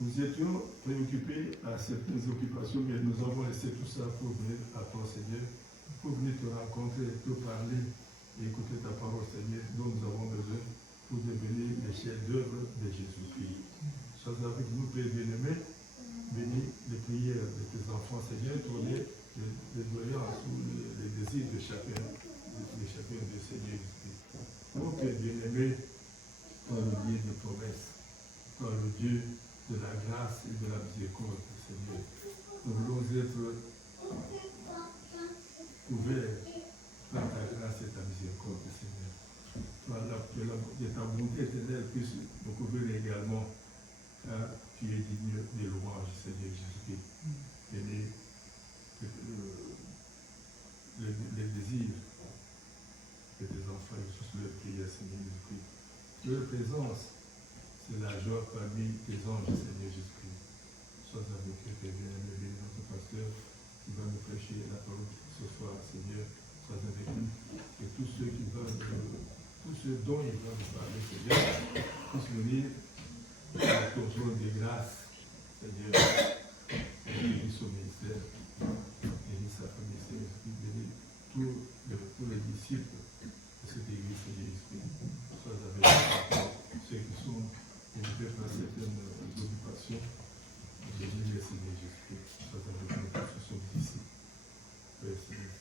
Nous étions préoccupés à certaines occupations, mais nous avons laissé tout ça pour venir à toi, Seigneur, pour venir te rencontrer, te parler et écouter ta parole, Seigneur, dont nous avons besoin pour devenir les chefs-d'œuvre de Jésus-Christ. Sois avec nous, Père bien-aimé, bénis les prières de tes enfants, Seigneur, tournez les doléances ou les désirs de chacun de Seigneur Jésus-Christ. Ô Père bien-aimé, toi le Dieu des promesses, toi le Dieu de la grâce et de la miséricorde, Seigneur. Nous voulons être ouverts par ta grâce et ta miséricorde, Seigneur. Que ta bonté éternelle puisse nous couvrir également, car tu es digne des louanges, Seigneur Jésus-Christ. Bénis les désirs de tes enfants, Jésus, leur prière, Seigneur Jésus-Christ. Leur présence, c'est la joie parmi tes anges, Seigneur Jésus-Christ. Sois avec eux, Père bien-aimé, bénis notre pasteur qui va nous prêcher la parole ce soir, Seigneur. Sois avec nous. Et tous ceux dont il va nous parler, Seigneur, puissent venir à ton trône de grâce, Seigneur. Bénis son ministère, bénis sa famille, Seigneur Jésus-Christ, bénis tous les disciples de cette église, Seigneur Jésus-Christ. Sois avec nous, ceux qui sont invités par certaines occupations. Bénis les Seigneur Jésus-Christ. Sois avec nous, tous ceux qui sont ici. Père Seigneur,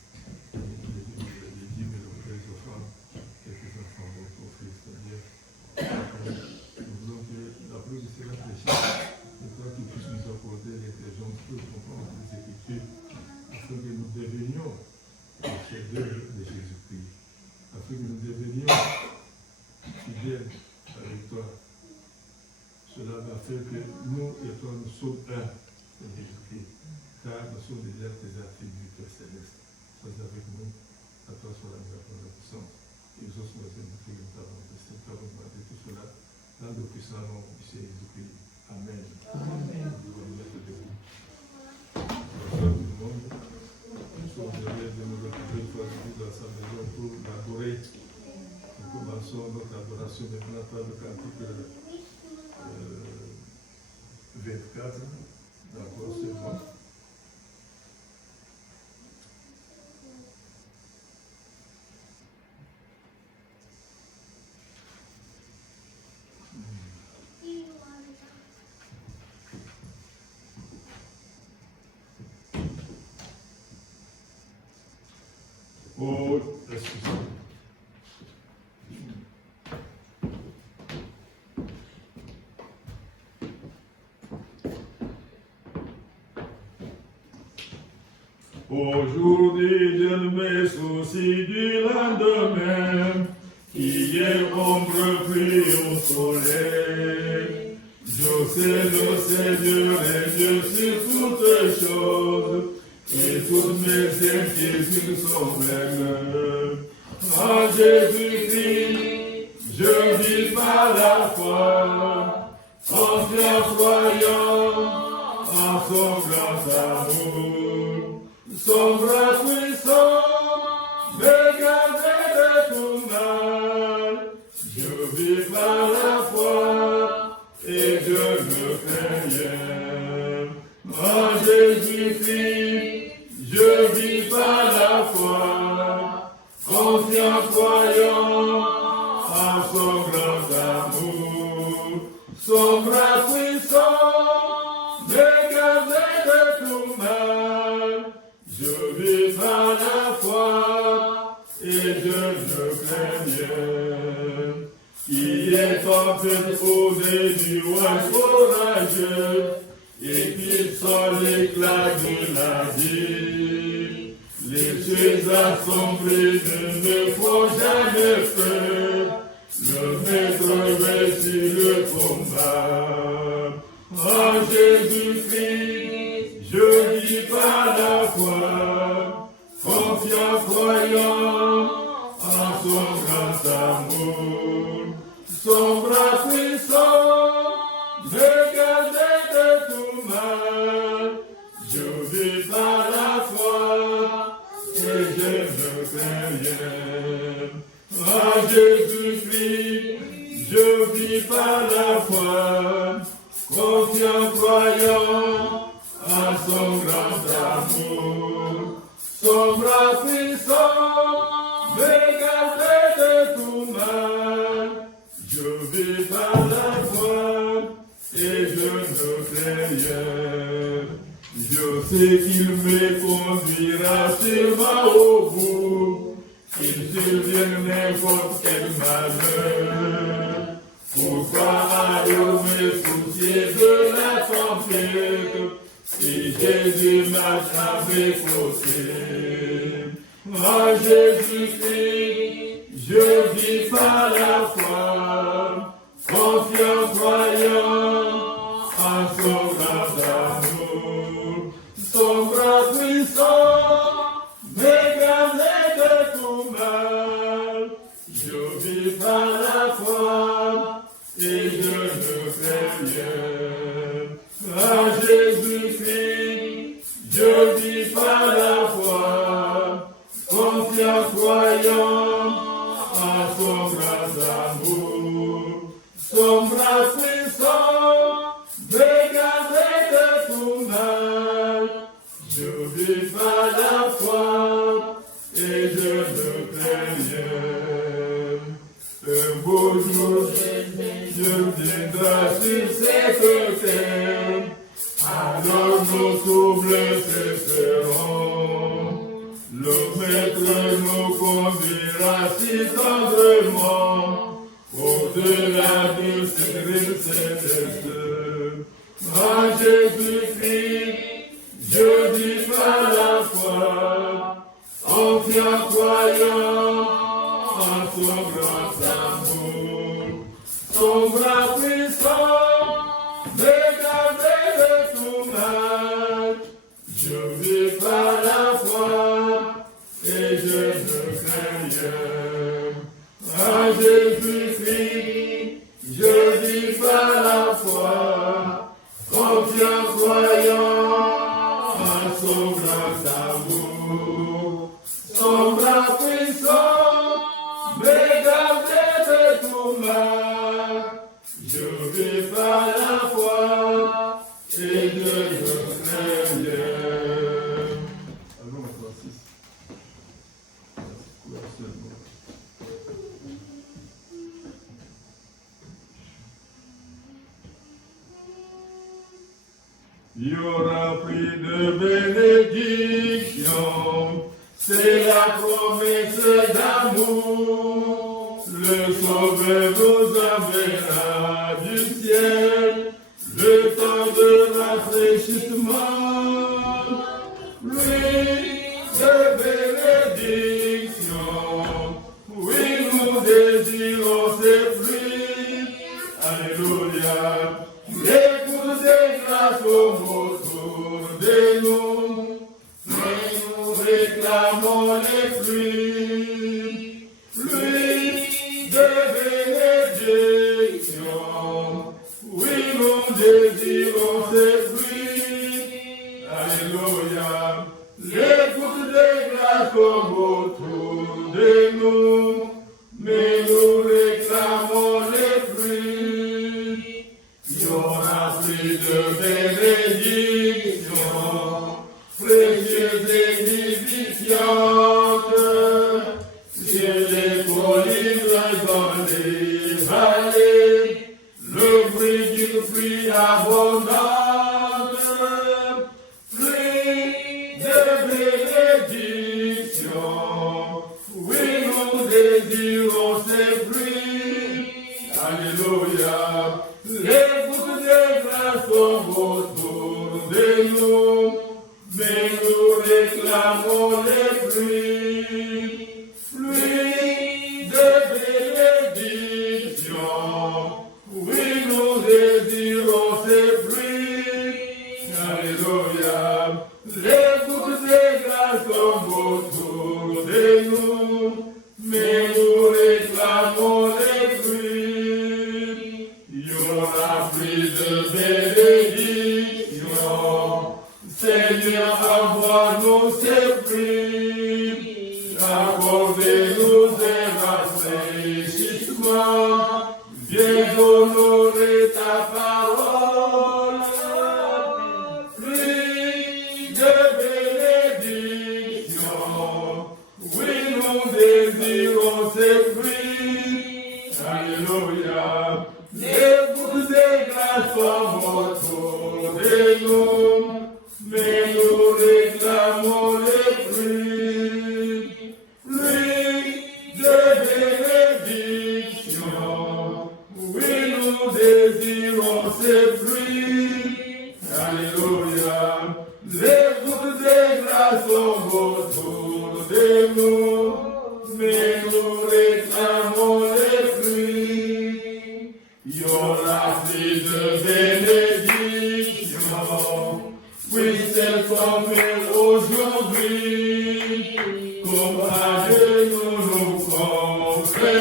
les dîmes et les offrandes que tes enfants vont t'offrir, Seigneur. Nous voulons que la preuve de cela péché, et toi qui puisses nous accorder l'intelligence pour comprendre les Écritures, afin que nous devenions les chefs-d'œuvre de Jésus-Christ, afin que nous devenions fidèles avec toi. Cela va faire que nous et toi, nous sommes un, Seigneur Jésus-Christ, car nous sommes déjà tes attributs, Père Céleste. Sois avec nous, à toi soit la gloire et la puissance. Et nous sommes les invités que nous t'avons testé, nous t'avons demandé tout cela, dans le puissant nom du Seigneur Jésus-Christ. Amen. Amen. Nous allons mettre debout. Bonsoir tout le monde. Nous sommes heureux de nous retrouver une fois de plus dans sa maison pour l'adorer. Nous commençons notre adoration maintenant par le cantique 24. D'accord, c'est bon. Oh, excusez-moi. Aujourd'hui, je ne me soucie du lendemain, qui est ombre puis au soleil. Je sais le Seigneur est Dieu sur toutes choses, et toutes mes inquiétudes sont vaines. En Jésus-Christ, je vis par la foi, confiant, croyant en son grand amour, son bras puissant, me garder de tout mal. Je vis par la foi, et je ne crains rien. En Jésus-Christ, je vis par la foi, confiant, croyant en son grand amour, son bras puissant, me garder de tout mal. Je vis par la foi, et je ne crains rien. Qui est en fait osé du roi courageux, et qu'il sort l'éclat de la vie. Les cieux assemblés ne font jamais peur, le maître réussit le combat. En Jésus-Christ, je vis par la foi, confiant, croyant en son grand amour, son bras puissant, me garder de tout mal. Je vis par la foi, et je ne crains rien. En Jésus-Christ, je vis par la foi, confiant, croyant à son grand amour, son bras puissant, m'écarter de tout mal. Je vis par la foi et je ne crains rien. Je sais qu'il me conduira sûrement au bout, qu'il survienne n'importe quel malheur. Pourquoi allons me soucier de la tempête, si Jésus marche à mes côtés? En Jésus-Christ, je vis par la foi, confiant, croyant en son grand amour, son bras puissant, m'égarer de tout mal. Je vis par la foi et je ne crains rien. À Jésus-Christ, je vis par la foi, confiant, croyant en son grand amour, son bras puissant, m'égarer de tout mal. Je vis par la foi et je ne crains rien. Un beau jour, je viendrai sur cette terre, alors nos troubles cesseront. Le Maître nous conduira si tendrement au-delà de cette grille céleste. En Jésus-Christ, je vis par la foi, confiant, croyant en son grand amour, son bras puissant, m'écarter de tout mal. Je vis par la foi et je ne crains rien. En Jésus-Christ, je vis par la foi, confiant, croyant en son grand amour, son bras puissant, m'écarter de tout mal. Je vis par la foi et je ne crains rien. Allons à 36. Il y aura plus de bénédiction, c'est la promesse d'amour. Le Sauveur nous enverra du ciel, le temps de rafraîchissement. Pluie de bénédiction, oui, nous désirons ces pluies. Alléluia. L'écoute des grâces autour de nous, mais nous réclamons les pluies, pluie de bénédiction. Oui, nous désirons ces pluies. Alléluia. L'écoute des grâces autour de nous, mais nous réclamons les pluies. Il y aura plus de bénédiction, précieuse et vivifiante, sur les collines dans les vallées, le bruit d'une pluie abondante, pluie de bénédiction. Oui, nous désirons ces pluies. Alléluia. Les gouttes de grâce sont autour de nous, mais nous réclamons les pluies, pluie de bénédiction. Oui, nous désirons ces pluies. Alléluia. Les gouttes de grâce sont autour de nous, mais nous réclamons les pluies. Il y aura plus de bénédiction. Seigneur, envoie-nous ces pluies. Accordez-nous un rafraîchissement. Viens honorer ta parole. Alléluia. Les gouttes de grâce sont autour de nous, mais nous réclamons les fruits, fruits de bénédiction. Oui, nous désirons ces fruits. Alléluia. Les gouttes de grâce sont autour de nous, mais nous réclamons les fruits. Il y aura plus de bénédiction, puisse elle tomber aujourd'hui. Comparez nous confessons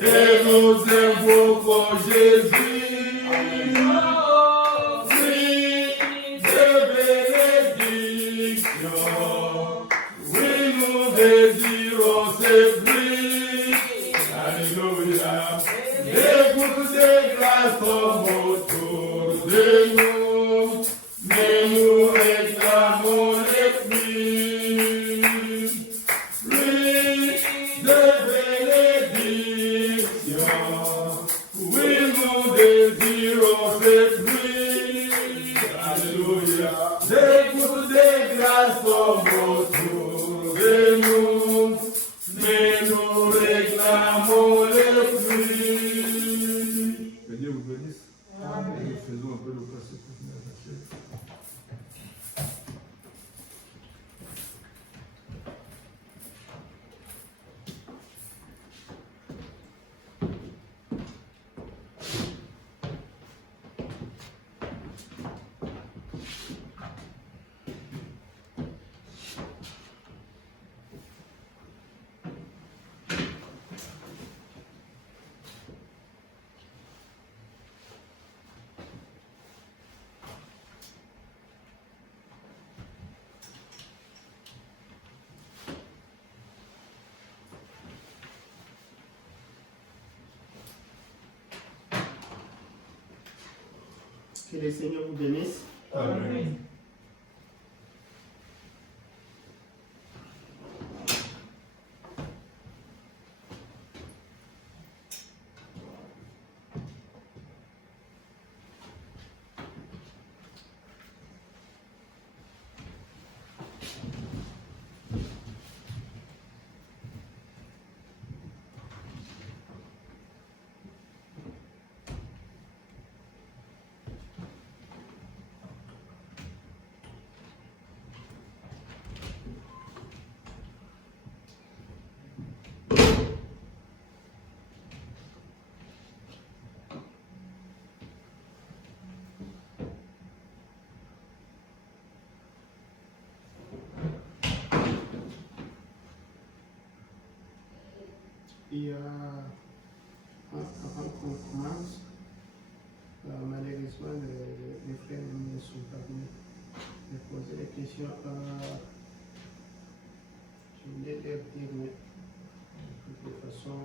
et nous invoquons Jésus. Comme autour de nous, mais nous réclamons les fruits, fruits de bénédiction. Oui, nous désirons ces fruits. Alléluia. Des gouttes de grâce comme autour de nous, mais nous réclamons les fruits. Dieu vous bénisse. Amen. Nous faisons un peu le passé pour finir la chaise. Que le Seigneur vous bénisse. Amen. Et avant qu'on commence, malheureusement, les frères ne sont pas venus me poser des questions. Je voulais leur dire, mais de toute façon,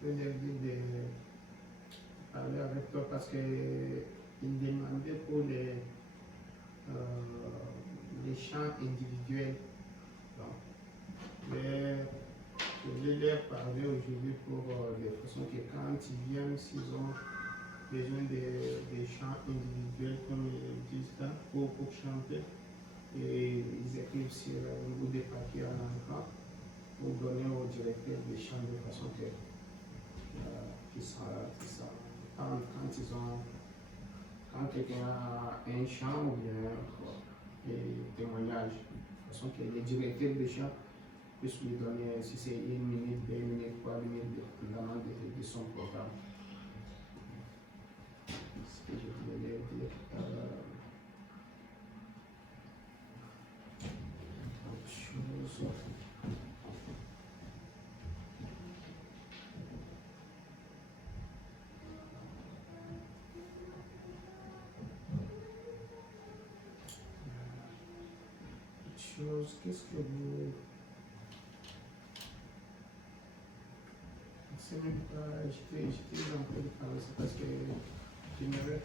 je vais leur dire de parler avec toi parce qu'ils demandaient pour les chants individuels. Donc, je vais leur parler aujourd'hui pour de façon que quand ils viennent, s'ils ont besoin de chants individuels, comme ils disent là, pour chanter, et ils écrivent sur un bout de papier en encore pour donner au directeur des chants de façon que quand quelqu'un a un chant ou bien des témoignages, de façon que les directeurs des chants puisse lui donner, si c'est 1 minute, 2 minutes, 3 minutes, dépendamment de son programme. Ce que je voulais dire. Autre chose. Qu'est-ce que vous... C'est même pas... J'étais en train de parler, c'est parce que j'aimerais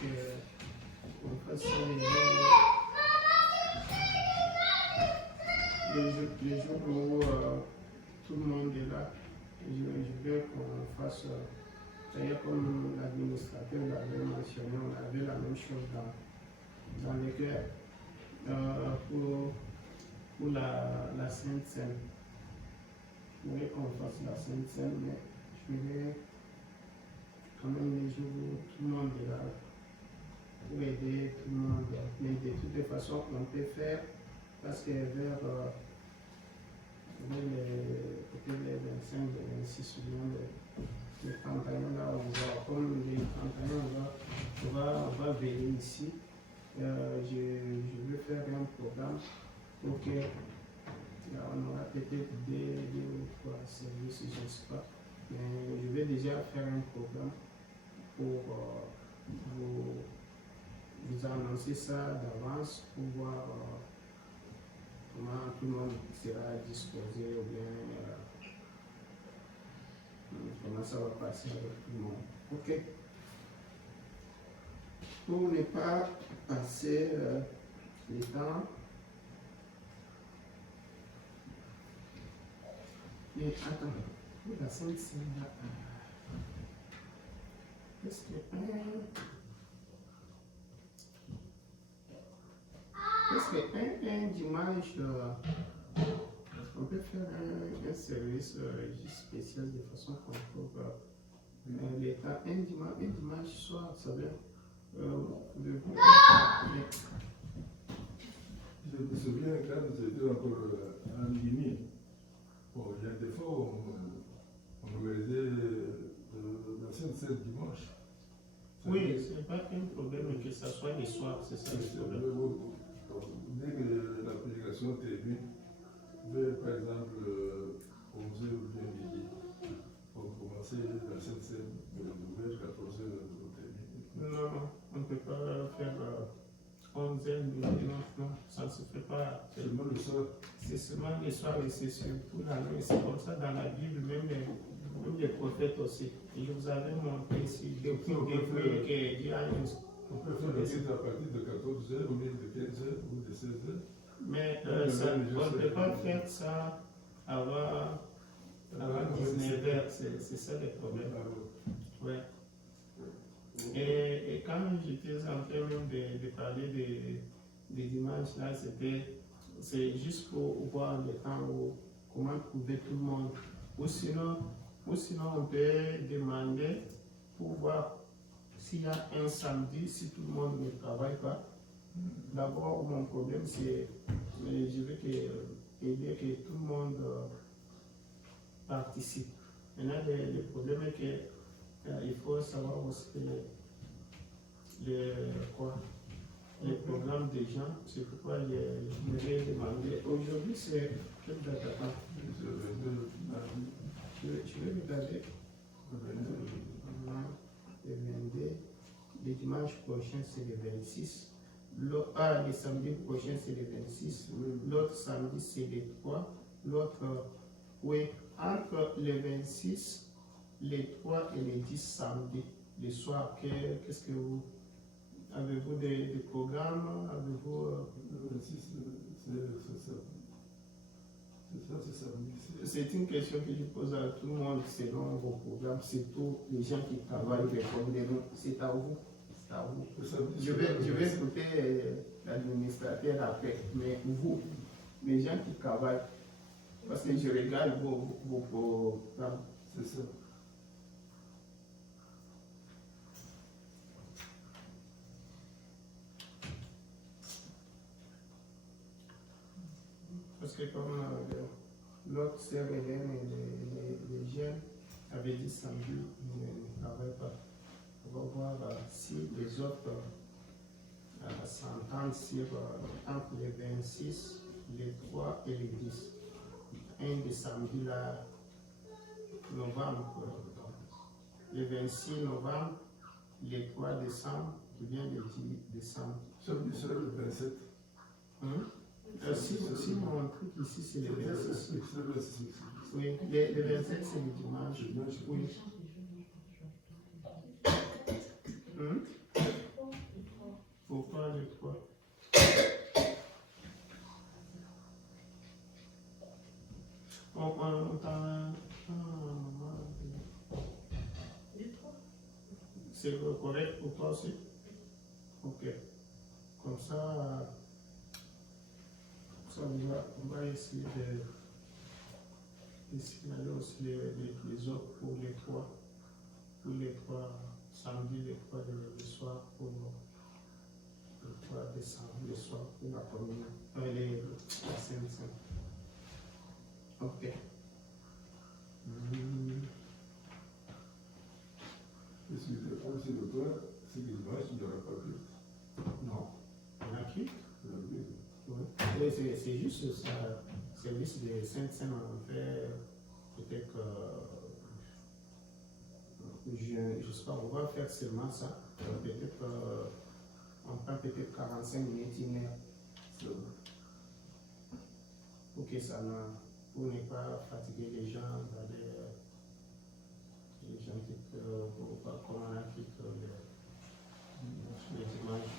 qu'on fasse ça les jours où tout le monde est là, je veux qu'on fasse, d'ailleurs comme l'administrateur l'avait mentionné, on avait la même chose dans les cœurs pour la Sainte Seine. Je voulais qu'on fasse la Sainte Seine, mais je voulais quand même les jours où tout le monde est là pour aider tout le monde. Mais de toute façon, on peut faire parce que vers les 25, les 26 millions les 31 là, comme les 31 on va veiller ici. Je veux faire un programme pour que on aura peut-être deux ou trois services, je ne sais pas. Mais je vais déjà faire un programme pour vous annoncer ça d'avance pour voir comment tout le monde sera disposé ou bien comment ça va passer avec tout le monde. Ok. Pour ne pas passer le temps, mais attends, pour la Sainte Seine, est-ce qu'un dimanche, on peut faire un service juste spécial de façon qu'on trouve l'état un dimanche soir, ça veut Je me souviens quand j'étais encore en Guinée, bon, il y a des fois on organisait la Sainte-Seine dimanche. Oui, ce n'est pas un problème que ce soit les soirs, c'est ça le problème. Dès que la prédication termine, vers par exemple 11h ou bien midi, pour commencer la Sainte-Seine, vers 14h on termine. Non, on ne peut pas faire 11h midi, non, ça ne se fait pas. Seulement le soir. C'est seulement le soir et c'est surtout la nuit. C'est comme ça dans la Bible, même les prophètes aussi. Et je vous avais montré ici, depuis que Dieu a on peut faire le site à partir de 14h ou bien de 15h ou de 16h. Mais on ne peut pas faire ça avant 19h, c'est ça le problème. Ouais. Et quand j'étais en train même de parler des dimanches, là, c'est juste pour voir le temps où comment trouver tout le monde. Ou sinon on peut demander pour voir s'il y a un samedi, si tout le monde ne travaille pas. D'abord, mon problème, c'est je veux aider que tout le monde participe. Maintenant, le problème est qu'il faut savoir aussi les programmes des gens. C'est pourquoi je me vais demander. Aujourd'hui, c'est quelle date? Je vais regarder. Le 22. Le dimanche prochain, c'est le 26. Le samedi prochain, c'est le 26. L'autre samedi, c'est le 3. L'autre, oui, entre le 26, les 3 et les 10 samedi, le soir, qu'est-ce que vous... Avez-vous des programmes? Avez-vous... Le 26, c'est ça. C'est ça. C'est une question que je pose à tout le monde selon vos programmes, surtout les gens qui travaillent, répondez-nous. C'est à vous. C'est à vous. Je vais écouter l'administrateur après, mais vous, les gens qui travaillent, parce que je regarde vos programmes. C'est ça. Parce que comme l'autre sœur Hélène et les jeunes avaient dit samedi, ils ne travaillent pas. On va voir si les autres s'entendent sur entre les 26, les 3 et les 10. Un des samedis là, novembre, le 26 novembre, le 3 décembre, ou bien le 10 décembre. Samedi sera le 27. Si mon truc ici c'est le 26. Oui, le 27 c'est le dimanche. Oui. Pourquoi le 3? On C'est correct pour toi aussi? Ok. Comme ça on va essayer de signaler aussi les autres pour les trois samedi, les trois le soir pour le 3 décembre, le soir pour la communion, la Sainte-Sainte. Ok. Et si tu prends ces docteurs, c'est qu'ils vont il n'y aura pas plus. Non. Il y en a qui? Oui. Oui. C'est juste ça. Service de Sainte-Sainte, on fait peut-être je sais pas, on va faire seulement ça. Peut-être on prend peut-être 45 minutes, une heure. C'est vrai. Pour que ça pour ne pas fatiguer les gens, les gens qui comment on applique les images.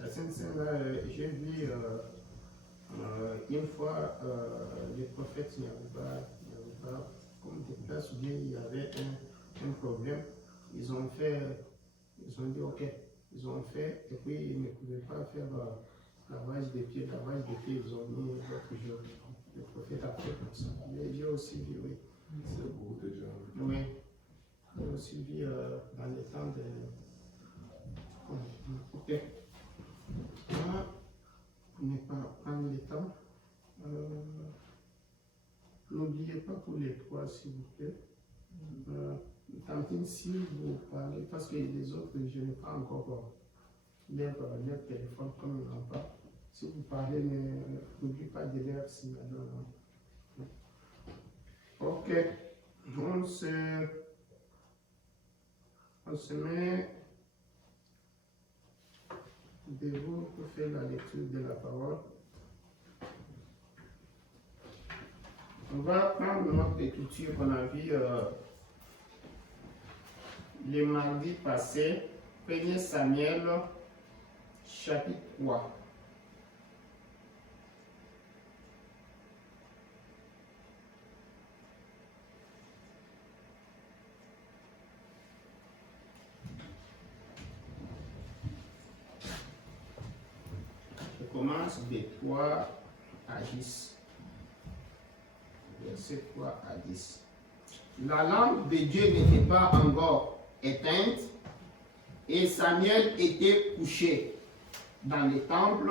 La Sainte-Sainte, j'ai vu une fois les prophètes, il n'y avait pas comme des places où il y avait un problème. Ils ont dit ok, ils ont fait, et puis ils ne pouvaient pas faire lavage des pieds, ils ont mis l'autre jour. Le prophète a fait comme ça. J'ai aussi vu, oui. C'est beau déjà. Oui. J'ai aussi vu dans les temps de. Ok. Là, pour ne pas prendre le temps, n'oubliez pas pour les trois, s'il vous plaît. Tantine, si vous parlez, parce que les autres, je n'ai pas encore leur téléphone comme ils n'ont pas. Si vous parlez, n'oubliez pas de leur signaler. Ok, on se met debout pour faire la lecture de la parole. On va prendre notre écriture qu'on a vu le mardi passé, 1er Samuel, chapitre 3. Je commence de 3 à 10. Verset 3 à 10. La lampe de Dieu n'était pas encore éteinte et Samuel était couché dans le temple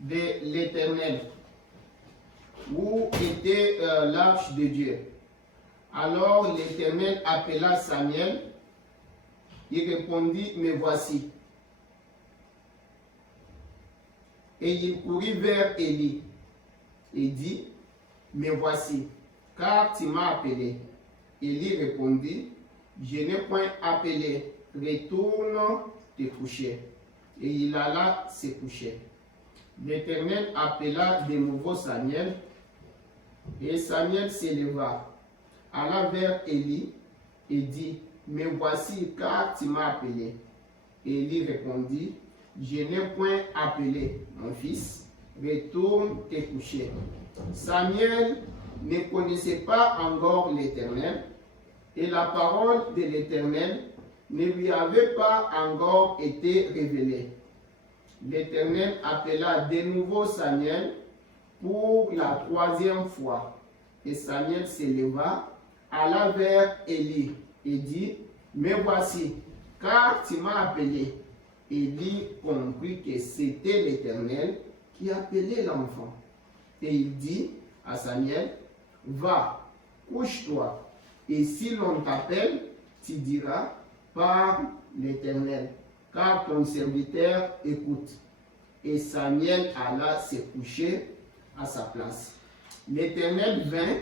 de l'Éternel où était l'arche de Dieu. Alors l'Éternel appela Samuel. Il répondit, me voici. Et il courut vers Élie et dit, me voici, car tu m'as appelé. Élie répondit, je n'ai point appelé, retourne te coucher. Et il alla se coucher. L'Éternel appela de nouveau Samuel, et Samuel s'éleva, alla vers Élie et dit, me voici, car tu m'as appelé. Élie répondit, je n'ai point appelé, mon fils, retourne te coucher. Samuel ne connaissait pas encore l'Éternel, et la parole de l'Éternel ne lui avait pas encore été révélée. L'Éternel appela de nouveau Samuel pour la 3e fois. Et Samuel s'éleva, alla vers Élie et dit, me voici, car tu m'as appelé. Élie comprit que c'était l'Éternel qui appelait l'enfant. Et il dit à Samuel, va, couche-toi, et si l'on t'appelle, tu diras, par l'Éternel, car ton serviteur écoute. Et Samuel alla se coucher à sa place. L'Éternel vint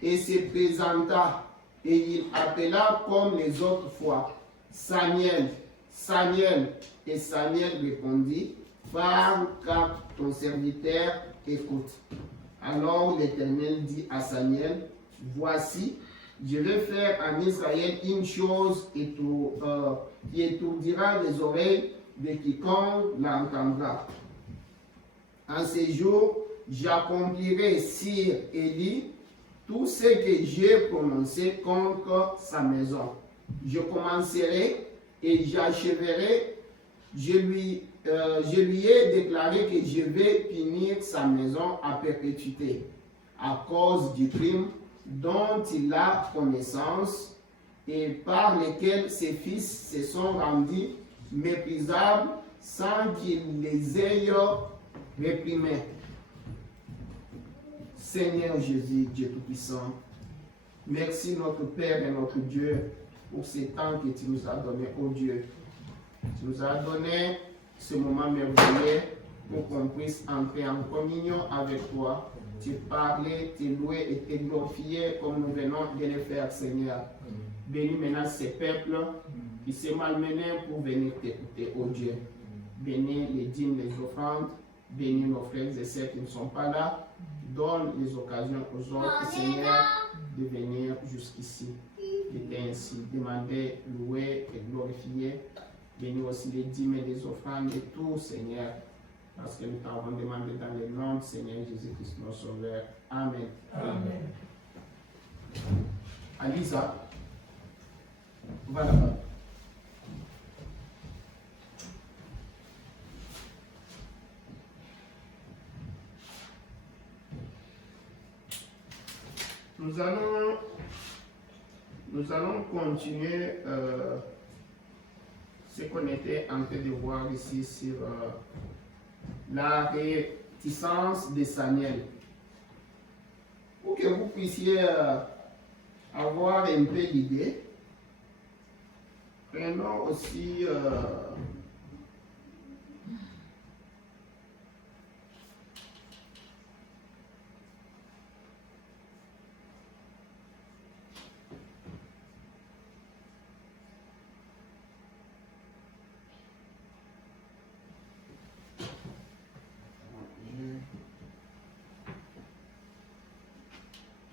et se présenta, et il appela comme les autres fois, Samuel, Samuel. Et Samuel répondit, parle, car ton serviteur écoute. Alors l'Éternel dit à Samuel, voici, je vais faire en Israël une chose qui étourdira les oreilles de quiconque l'entendra. En ces jours, j'accomplirai sur Élie tout ce que j'ai prononcé contre sa maison. Je commencerai et j'achèverai. Je lui ai déclaré que je vais punir sa maison à perpétuité à cause du crime dont il a connaissance et par lesquels ses fils se sont rendus méprisables sans qu'il les ait réprimés. Seigneur Jésus, Dieu Tout-Puissant, merci notre Père et notre Dieu pour ces temps que tu nous as donné, oh Dieu. Tu nous as donné ce moment merveilleux pour qu'on puisse entrer en communion avec toi, te parler, te louer et te glorifier comme nous venons de le faire, Seigneur. Bénis maintenant ces peuples qui s'est malmené pour venir t'écouter, oh Dieu. Bénis les dîmes, les offrandes. Bénis nos frères et sœurs qui ne sont pas là. Donne les occasions aux autres, Seigneur, de venir jusqu'ici. De t'ainsi demander, louer et glorifier. Bénis aussi les dîmes et les offrandes et tout, Seigneur. Parce que nous t'avons demandé dans le nom de Seigneur Jésus-Christ, notre Sauveur. Amen. Amen. Alisa, va là-bas. Nous allons continuer ce qu'on était en train de voir ici sur la réticence de Samuel. Pour que vous puissiez avoir un peu d'idée, prenons aussi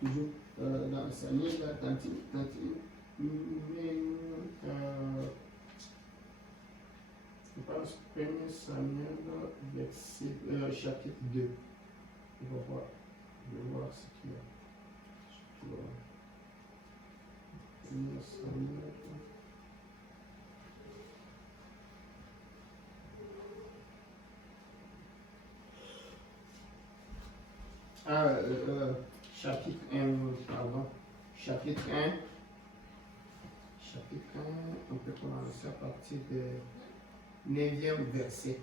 toujours dans Samuel, quand il je pense 1 Samuel, chapitre 2. On va voir ce qu'il y a. 1 Samuel. Chapitre 1, pardon. Chapitre 1. Chapitre 1, on peut commencer à partir du 9e verset.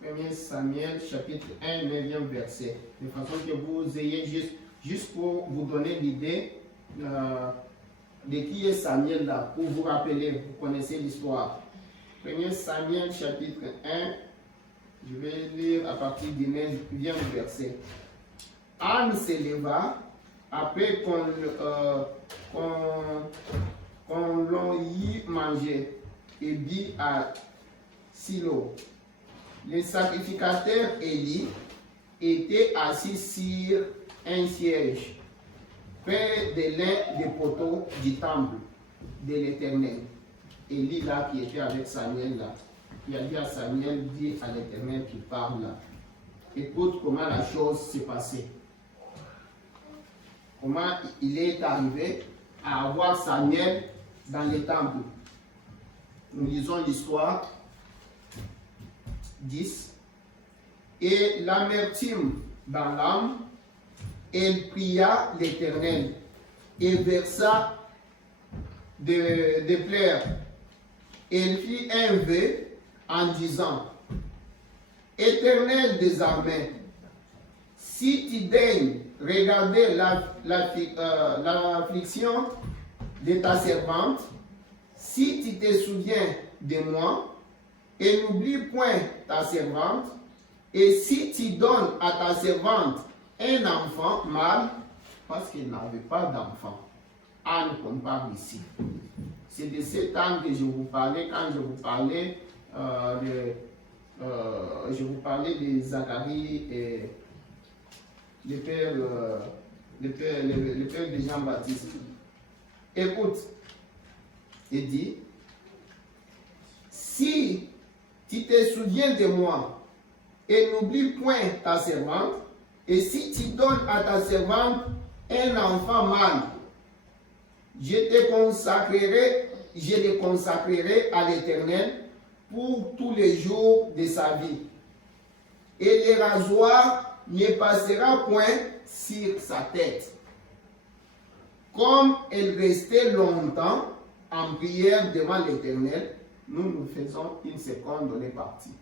Premier Samuel, chapitre 1, 9e verset. De façon que vous ayez juste pour vous donner l'idée de qui est Samuel là, pour vous rappeler, vous connaissez l'histoire. 1 Samuel, chapitre 1, je vais lire à partir du 9e verset. Anne se leva après qu'on l'on y mangé et dit à Silo. Le sacrificateur Élie était assis sur un siège près de l'un des poteaux du temple de l'Éternel. Élie là qui était avec Samuel là, qui a dit à Samuel, dit à l'Éternel qui parle là. Écoute comment la chose s'est passée. Comment il est arrivé à avoir Samuel dans le temple. Nous lisons l'histoire 10. Et l'amertume dans l'âme, elle pria l'Éternel et versa des pleurs. Elle fit un vœu en disant, Éternel des armées, si tu daignes regarder l'affliction de ta servante, si tu te souviens de moi, et n'oublie point ta servante, et si tu donnes à ta servante un enfant mâle, parce qu'il n'avait pas d'enfant, Anne qu'on parle ici. C'est de cet Anne que je vous parlais quand je vous parlais de Zacharie et le père de Jean-Baptiste. Écoute, il dit, si tu te souviens de moi et n'oublie point ta servante, et si tu donnes à ta servante un enfant mâle, je le consacrerai à l'Éternel pour tous les jours de sa vie. Et le rasoir ne passera point sur sa tête. Comme elle restait longtemps en prière devant l'Éternel, nous faisons une seconde donnée partie.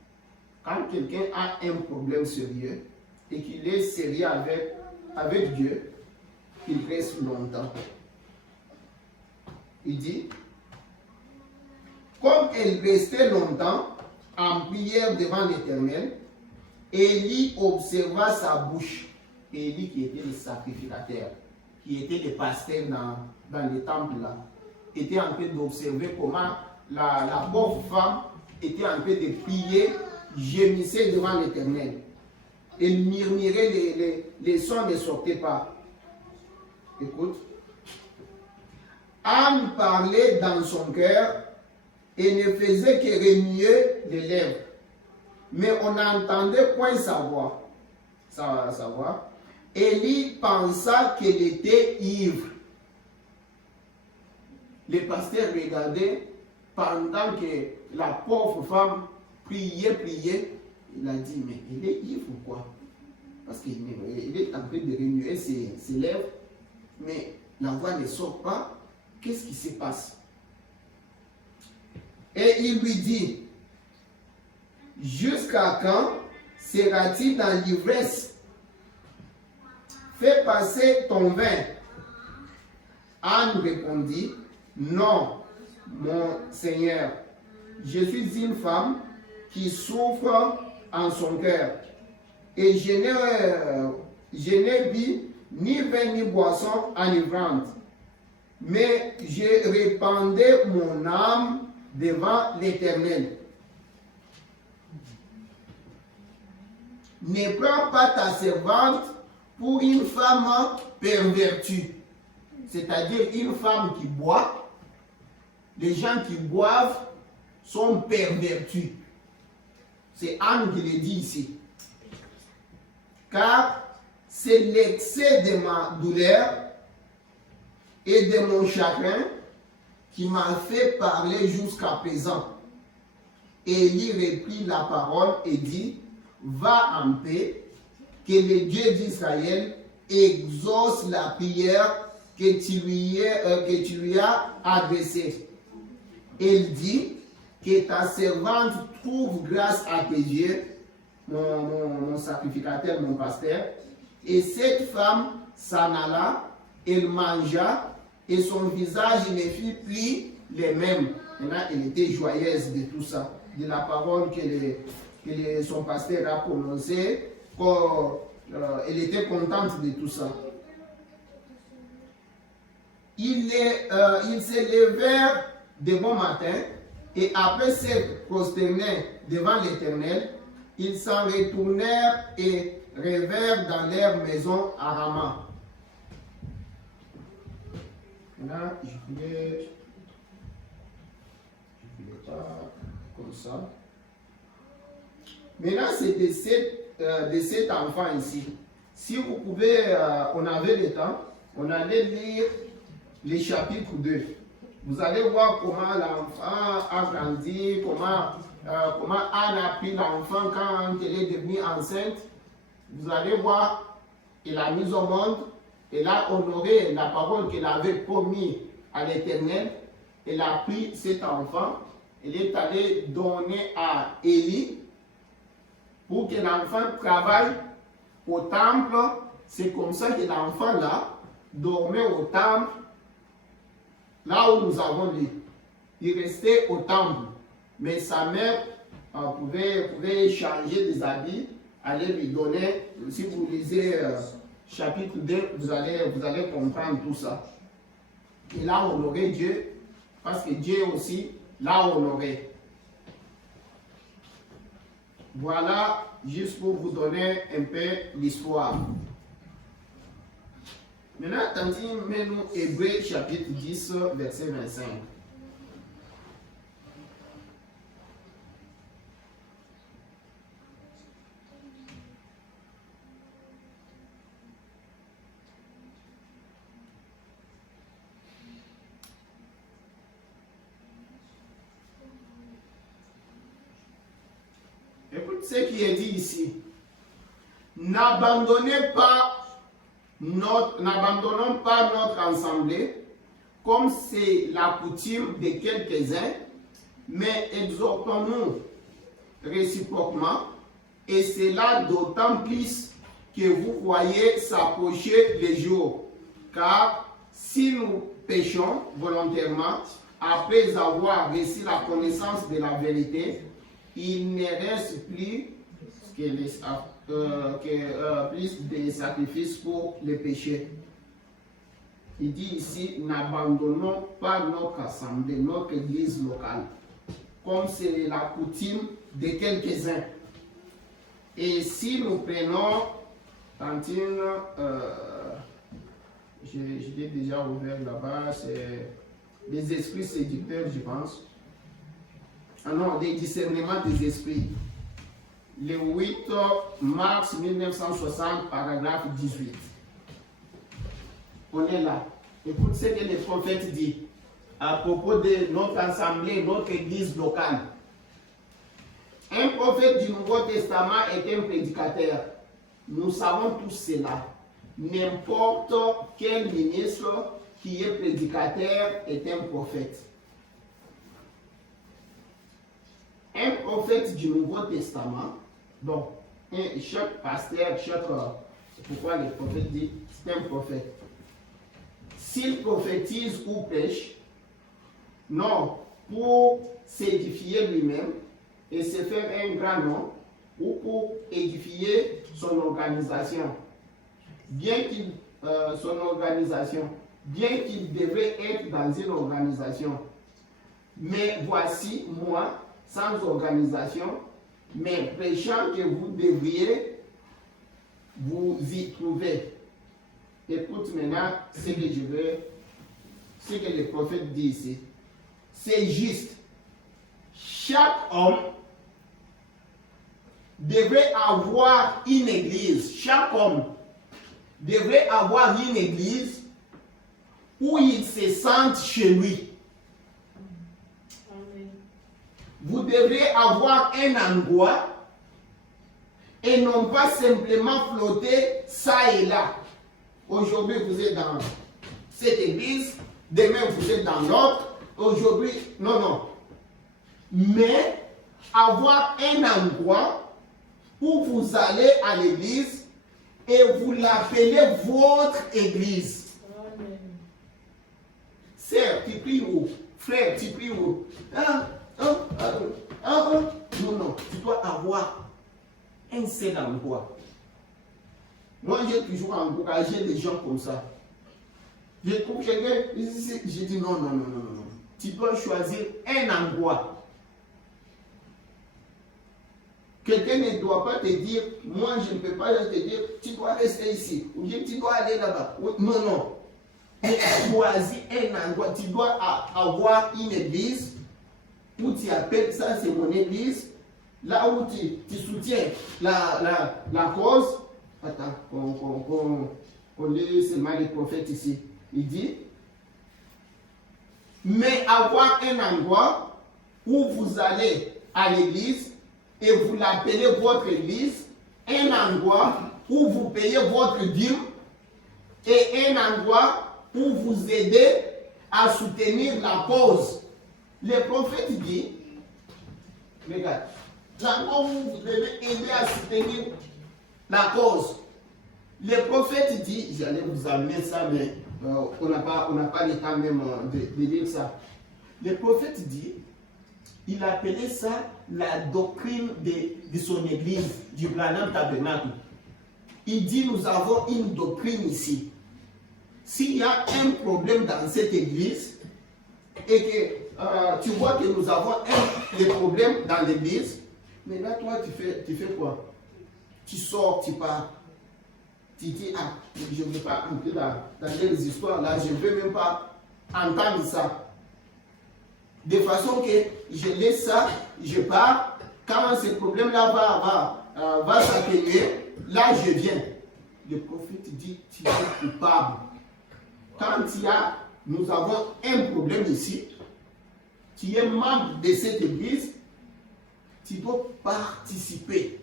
Quand quelqu'un a un problème sérieux et qu'il est sérieux avec Dieu, il reste longtemps. Il dit, comme elle restait longtemps en prière devant l'Éternel, Élie observa sa bouche. Élie qui était le sacrificateur, qui était le pasteur dans le temple là, était en train d'observer comment la pauvre femme était en train de prier, gémissait devant l'Éternel. Elle murmurait, les sons ne sortaient pas. Écoute. Anne parlait dans son cœur et ne faisait que remuer les lèvres. Mais on n'entendait point sa voix. Élie pensa qu'elle était ivre. Le pasteur regardait pendant que la pauvre femme priait. Il a dit, mais elle est ivre ou quoi? Parce qu'il est en train de remuer ses lèvres, mais la voix ne sort pas. Qu'est-ce qui se passe? Et il lui dit, jusqu'à quand seras-tu dans l'ivresse? Fais passer ton vin. Anne répondit, non, mon Seigneur, je suis une femme qui souffre en son cœur, et je n'ai bu ni vin ni boisson enivrante, mais je répandais mon âme devant l'Éternel. Ne prends pas ta servante pour une femme pervertie, c'est-à-dire une femme qui boit. Les gens qui boivent sont pervertis. C'est Anne qui le dit ici. Car c'est l'excès de ma douleur et de mon chagrin qui m'a fait parler jusqu'à présent. Élie reprit la parole et dit, va en paix, que le Dieu d'Israël exauce la prière que tu lui as adressée. Il dit, que ta servante trouve grâce à tes yeux, mon sacrificateur, mon pasteur. Et cette femme s'en alla, elle mangea, et son visage ne fut plus le même. Maintenant, elle était joyeuse de tout ça, de la parole que son pasteur a prononcée. Elle était contente de tout ça. Ils se levèrent de bon matin, et après s'être prosternés devant l'Éternel, ils s'en retournèrent et revinrent dans leur maison à Rama. Là, je voulais pas comme ça. Maintenant, c'est de cet enfant ici. Si vous pouvez, on avait le temps, on allait lire le chapitre 2. Vous allez voir comment l'enfant a grandi, comment Anne a pris l'enfant quand elle est devenue enceinte. Vous allez voir, elle a mis au monde, elle a honoré la parole qu'elle avait promise à l'Éternel. Elle a pris cet enfant, elle est allée donner à Élie pour que l'enfant travaille au temple. C'est comme ça que l'enfant là dormait au temple. Là où nous avons lu, il restait au temple, mais sa mère pouvait changer des habits, aller lui donner. Si vous lisez chapitre 2, vous allez comprendre tout ça. Il a honoré Dieu, parce que Dieu aussi l'a honoré. Voilà, juste pour vous donner un peu l'histoire. Maintenant, attendez-nous Hébreux chapitre 10, verset 25. Écoute ce qui est dit ici. N'abandonnons pas notre assemblée, comme c'est la coutume de quelques-uns, mais exhortons-nous réciproquement, et cela d'autant plus que vous voyez s'approcher les jours. Car si nous péchons volontairement, après avoir reçu la connaissance de la vérité, il ne reste plus plus de sacrifices pour les péchés. Il dit ici, n'abandonnons pas notre assemblée, notre église locale, comme c'est la coutume de quelques-uns. Et si nous prenons, Tantine, j'ai déjà ouvert là-bas, c'est les esprits séducteurs, je pense. Ah non, des discernements des esprits. Le 8 mars 1960, paragraphe 18. On est là. Écoute ce que le prophète dit à propos de notre assemblée, notre église locale. Un prophète du Nouveau Testament est un prédicateur. Nous savons tous cela. N'importe quel ministre qui est prédicateur est un prophète. Un prophète du Nouveau Testament, donc chaque pasteur, pourquoi le prophète dit c'est un prophète. S'il prophétise ou prêche, non, pour s'édifier lui-même et se faire un grand nom, ou pour édifier son organisation, bien qu'il devrait être dans une organisation. Mais voici moi, sans organisation, mais prêchant que vous devriez vous y trouver. Écoute maintenant ce que le prophète dit ici. C'est juste. Chaque homme devrait avoir une église. Chaque homme devrait avoir une église où il se sente chez lui. Amen. Vous devrez avoir un endroit et non pas simplement flotter ça et là. Aujourd'hui, vous êtes dans cette église, demain, vous êtes dans l'autre. Aujourd'hui, non. Mais avoir un endroit où vous allez à l'église et vous l'appelez votre église. Amen. Sœur, tu pries où? Frère, tu pries où? Non, tu dois avoir un seul endroit. Moi, j'ai toujours encouragé les gens comme ça. Je trouve quelqu'un, j'ai dit non. Tu dois choisir un endroit. Quelqu'un ne doit pas te dire, moi je ne peux pas te dire, tu dois rester ici, ou bien tu dois aller là-bas. Non. Choisis un endroit. Tu dois avoir une église où tu appelles ça, c'est mon église, là où tu soutiens la cause. Attends, on lit seulement les prophètes ici. Il dit, mais avoir un endroit où vous allez à l'église et vous l'appelez votre église, un endroit où vous payez votre dîme et un endroit où vous aidez à soutenir la cause. Le prophète dit, regarde, l'endroit où vous devez aider à soutenir la cause. Le prophète dit, j'allais vous amener ça, mais on n'a pas le temps même de lire ça. Le prophète dit, il appelait ça la doctrine de son église, du Branham Tabernacle. Il dit, nous avons une doctrine ici. S'il y a un problème dans cette église, et que tu vois que nous avons des problèmes dans l'église, mais là, toi, tu fais quoi? Tu sors, tu pars. Tu dis, je ne veux pas entrer dans les histoires là, je ne veux même pas entendre ça. De façon que je laisse ça, je pars. Quand ce problème-là va s'atténuer, là je viens. Le prophète dit, tu es coupable. Quand nous avons un problème ici, tu es membre de cette église, tu dois participer.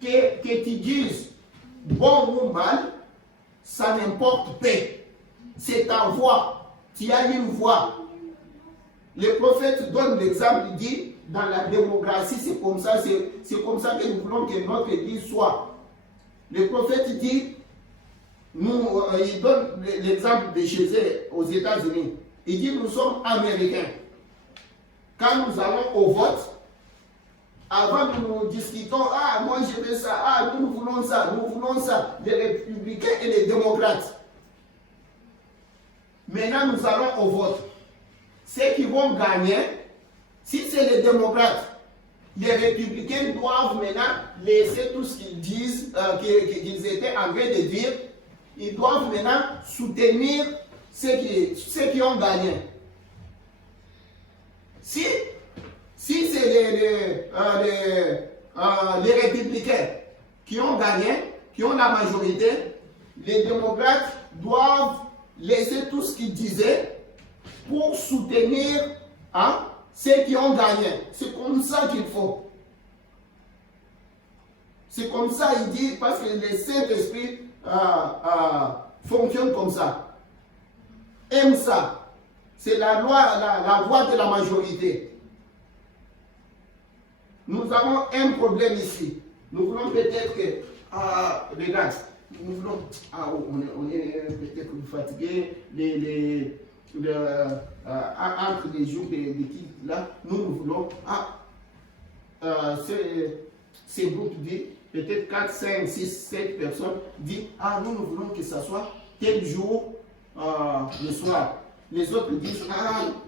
Que tu dises bon ou mal, ça n'importe pas. C'est ta voix. Tu as une voix. Le prophète donne l'exemple, il dit, dans la démocratie, c'est comme ça que nous voulons que notre Église soit. Le prophète dit, il donne l'exemple de chez eux aux États-Unis. Il dit, nous sommes Américains. Quand nous allons au vote, avant que nous discutons, ah, moi je veux ça, ah, nous voulons ça, les républicains et les démocrates. Maintenant, nous allons au vote. Ceux qui vont gagner, si c'est les démocrates, les républicains doivent maintenant laisser tout ce qu'ils disent, qu'ils étaient en train de dire. Ils doivent maintenant soutenir ceux qui ont gagné. Si c'est les républicains qui ont gagné, qui ont la majorité, les démocrates doivent laisser tout ce qu'ils disaient pour soutenir ceux qui ont gagné. C'est comme ça qu'il faut. C'est comme ça, il dit, parce que le Saint-Esprit fonctionne comme ça. Aime ça. C'est la loi, la voix de la majorité. Nous avons un problème ici. Nous voulons peut-être que, regarde, nous voulons, on est peut-être fatigué, entre les jours d'équipe là, nous voulons, ces groupes dit, peut-être 4, 5, 6, 7 personnes disent, nous voulons que ça soit tel jour le soir. Les autres disent,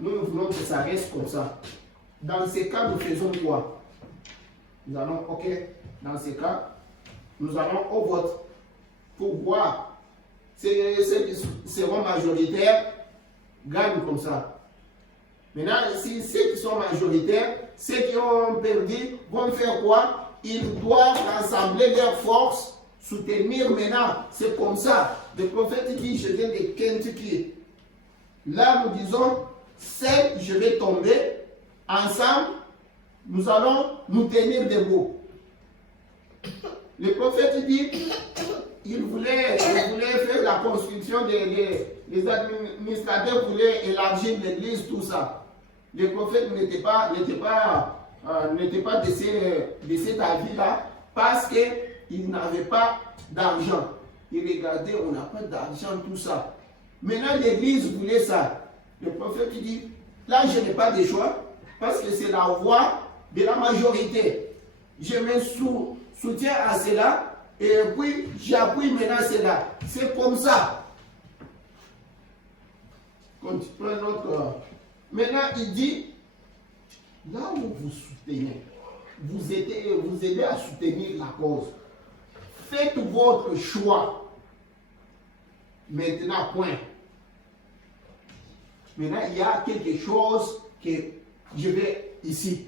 nous voulons que ça reste comme ça. Dans ces cas, nous faisons quoi? Nous allons, dans ces cas, nous allons au vote pour voir ceux qui seront majoritaires gagnent comme ça. Maintenant, si ceux qui sont majoritaires, ceux qui ont perdu vont faire quoi? Ils doivent rassembler leurs forces, soutenir maintenant. C'est comme ça. Le prophète dit, je viens de Kentucky. Là, nous disons, je vais tomber. Ensemble, nous allons nous tenir debout. Le prophète dit, il voulait faire la construction les administrateurs voulaient élargir l'église, tout ça. Le prophète n'était pas de cet avis-là parce qu'il n'avait pas d'argent. Il regardait, on n'a pas d'argent, tout ça. Maintenant, l'église voulait ça. Le prophète dit, là, je n'ai pas de choix parce que c'est la voix de la majorité. Je me soutiens à cela et puis j'appuie maintenant cela. C'est comme ça. Quand tu prends notre... Maintenant, il dit, là où vous soutenez, vous aidez à soutenir la cause. Faites votre choix. Maintenant, point. Maintenant, il y a quelque chose que je vais ici.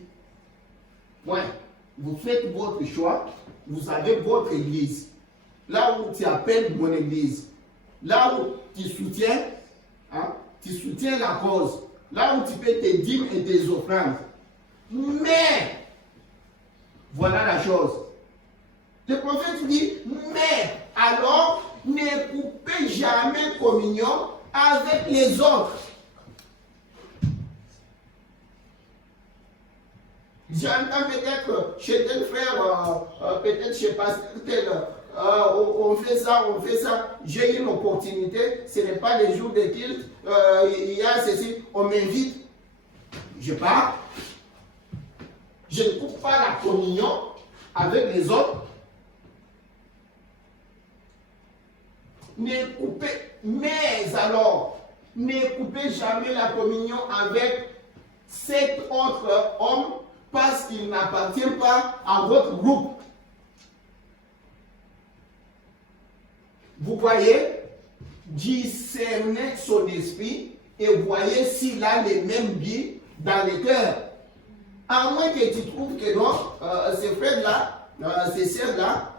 Point. Vous faites votre choix. Vous avez votre église. Là où tu appelles mon église. Là où tu soutiens la cause. Là où tu fais tes dîmes et tes offrandes. Mais, voilà la chose. Le prophète dit, mais, alors, ne coupez jamais communion avec les autres. J'entends peut-être chez tel frère, peut-être chez pasteur tel, on fait ça. J'ai une opportunité, ce n'est pas les jours de culte, il y a ceci, on m'invite, je pars. Je ne coupe pas la communion avec les autres. Ne coupez, mais alors, ne coupez jamais la communion avec cet autre homme parce qu'il n'appartient pas à votre groupe. Vous voyez, discernez son esprit et voyez s'il a les mêmes billes dans le cœur. À moins que tu trouves que non, ces frères-là, ces sœurs-là,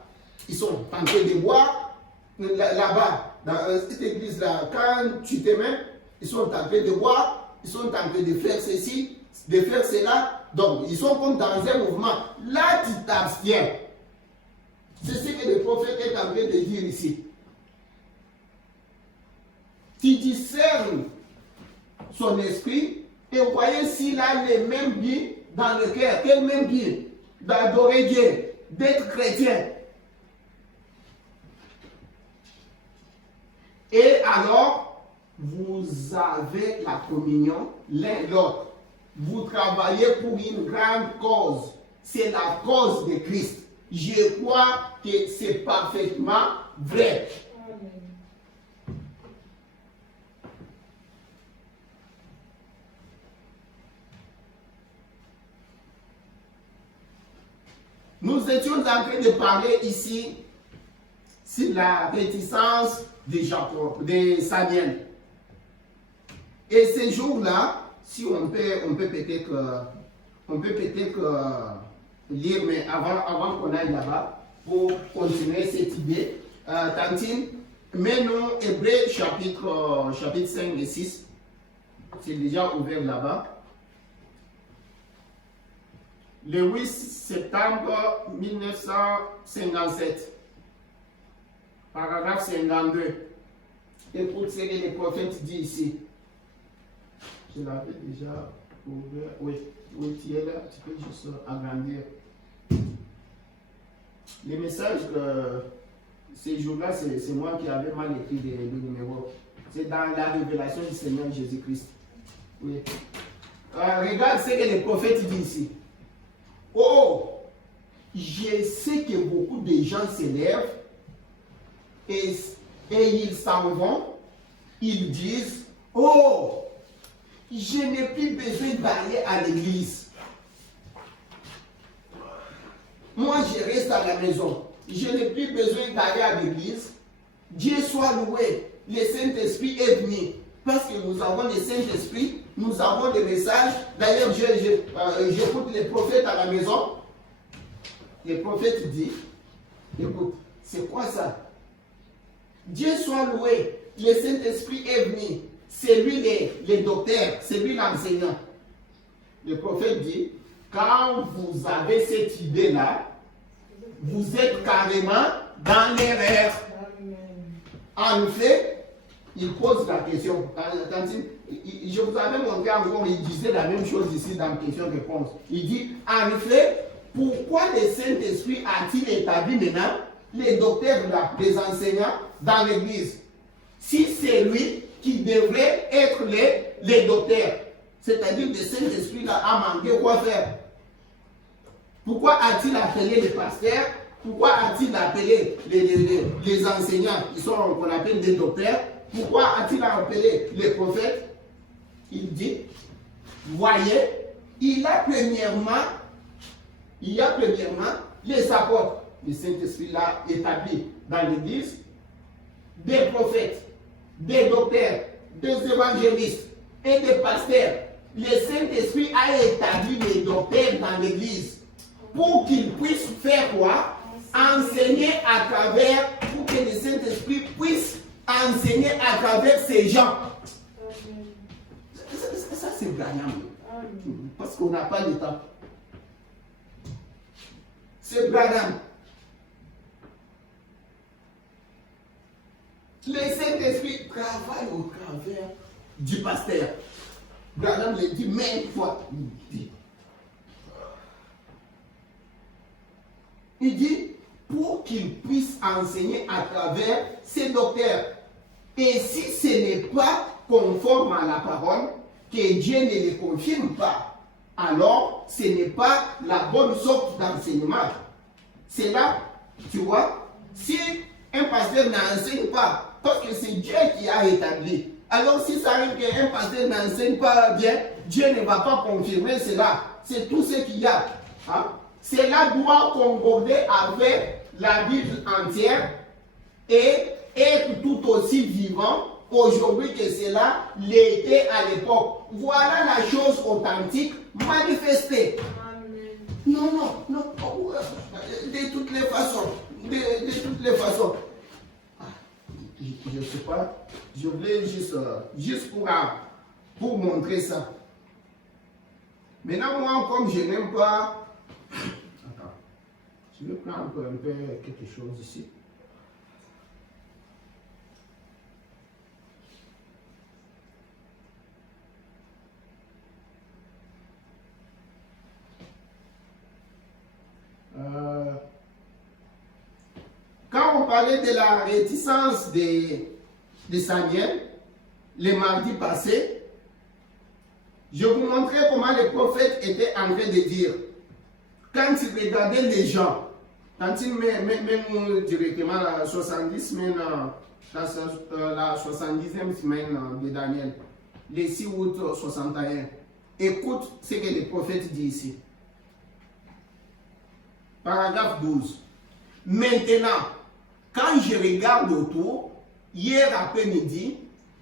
ils sont en train de boire là-bas, dans cette église-là. Quand tu te mets, ils sont en train de boire, ils sont en train de faire ceci. de faire cela. Donc, ils sont comme dans un mouvement. Là, tu t'abstiens. C'est ce que le prophète est en train de dire ici. Tu discernes son esprit et voyez s'il a les mêmes buts dans le cœur. Quel même but? D'adorer Dieu, d'être chrétien. Et alors, vous avez la communion l'un l'autre. Vous travaillez pour une grande cause. C'est la cause de Christ. Je crois que c'est parfaitement vrai. Nous étions en train de parler ici sur la réticence de Jacob, de Samuel. Et ces jours-là, si on peut peut-être lire, mais avant qu'on aille là-bas, pour continuer cette idée, Tantine, mets-nous Hébreux chapitre 5 et 6. C'est déjà ouvert là-bas. Le 8 septembre 1957, paragraphe 52. Écoute ce que le prophète dit ici. Je l'avais déjà ouvert. Oui, tu es là, tu peux juste agrandir. Les messages, ces jours-là, c'est moi qui avais mal écrit le numéro. C'est dans la révélation du Seigneur Jésus-Christ. Oui. Regarde ce que le prophète dit ici. Oh, je sais que beaucoup de gens s'élèvent et ils s'en vont. Ils disent, oh, je n'ai plus besoin d'aller à l'église. Moi, je reste à la maison. Je n'ai plus besoin d'aller à l'église. Dieu soit loué. Le Saint-Esprit est venu. Parce que nous avons le Saint-Esprit, nous avons des messages. D'ailleurs, j'écoute les prophètes à la maison. Le prophète dit, écoute, c'est quoi ça? Dieu soit loué. Le Saint-Esprit est venu. C'est lui le docteur, c'est lui l'enseignant. Le prophète dit, quand vous avez cette idée-là, vous êtes carrément dans l'erreur. En fait, il pose la question. Je vous avais montré encore, il disait la même chose ici dans question-réponse. Il dit, en effet, pourquoi le Saint-Esprit a-t-il établi maintenant les docteurs, les enseignants dans l'Église? Si c'est lui qui devrait être les docteurs, c'est-à-dire que le Saint-Esprit a manqué quoi faire? Pourquoi a-t-il appelé les pasteurs? Pourquoi a-t-il appelé les enseignants qui sont qu'on appelle des docteurs? Pourquoi a-t-il appelé les prophètes? Il dit, voyez, il y a premièrement les apôtres. Le Saint-Esprit l'a établi dans l'Église, des prophètes, des docteurs, des évangélistes et des pasteurs. Le Saint-Esprit a établi les docteurs dans l'Église pour qu'ils puissent faire quoi? Enseigner à travers, pour que le Saint-Esprit puisse enseigner à travers ces gens. Ça c'est gagnant. Parce qu'on n'a pas le temps. C'est Branham. Le Saint-Esprit travaille au travers du pasteur. Branham le dit maintes fois. Il dit pour qu'il puisse enseigner à travers ses docteurs. Et si ce n'est pas conforme à la parole, que Dieu ne le confirme pas, alors ce n'est pas la bonne sorte d'enseignement. C'est là, tu vois, si un pasteur n'enseigne pas, parce que c'est Dieu qui a établi, alors si ça arrive qu'un pasteur n'enseigne pas bien, Dieu ne va pas confirmer cela. C'est tout ce qu'il y a. Hein? Cela doit concorder avec la Bible entière et être tout aussi vivant aujourd'hui que cela l'était à l'époque. Voilà la chose authentique manifestée. Amen. Non. De toutes les façons. De toutes les façons. Je ne sais pas. Je voulais juste pour montrer ça. Maintenant, moi, comme je n'aime pas... Attends. Je vais prendre un peu quelque chose ici. Quand on parlait de la réticence de Samuel, le mardi passé, je vous montrais comment le prophète était en train de dire. Quand il regardait les gens, quand il met directement la 70 semaines, la 70e semaine de Daniel, le 6 août 61, écoute ce que le prophète dit ici. Paragraphe 12. Maintenant, quand je regarde autour, hier après-midi,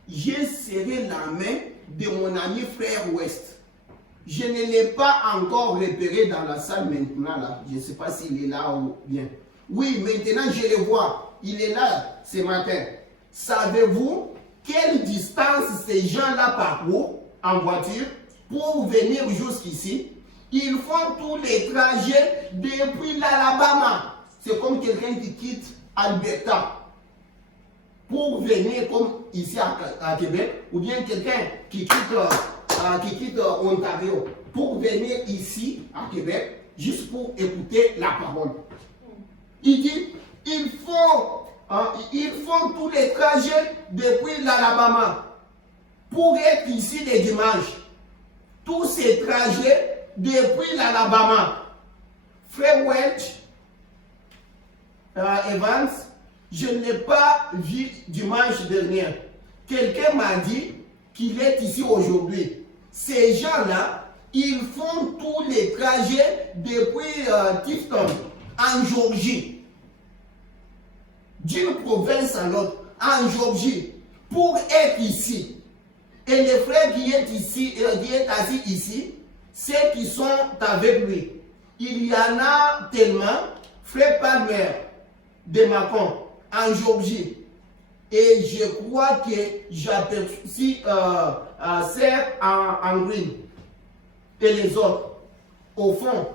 j'ai serré la main de mon ami frère West. Je ne l'ai pas encore repéré dans la salle maintenant là. Je ne sais pas s'il est là ou bien. Oui, maintenant je le vois. Il est là ce matin. Savez-vous quelle distance ces gens-là parcourent en voiture pour venir jusqu'ici? Ils font tous les trajets depuis l'Alabama. C'est comme quelqu'un qui quitte Alberta pour venir comme ici à Québec, ou bien quelqu'un qui quitte Ontario pour venir ici à Québec juste pour écouter la parole. Il dit, ils font tous les trajets depuis l'Alabama pour être ici les dimanches. Tous ces trajets depuis l'Alabama. Frère Welch, Evans, je ne l'ai pas vu dimanche dernier. Quelqu'un m'a dit qu'il est ici aujourd'hui. Ces gens-là, ils font tous les trajets depuis Tifton, en Géorgie, d'une province à l'autre, en Géorgie, pour être ici. Et les frères qui est ici, qui est assis ici, ceux qui sont avec lui. Il y en a tellement, frère Palmer de Macon, en Géorgie. Et je crois que j'aperçus Serre en Green et les autres au fond.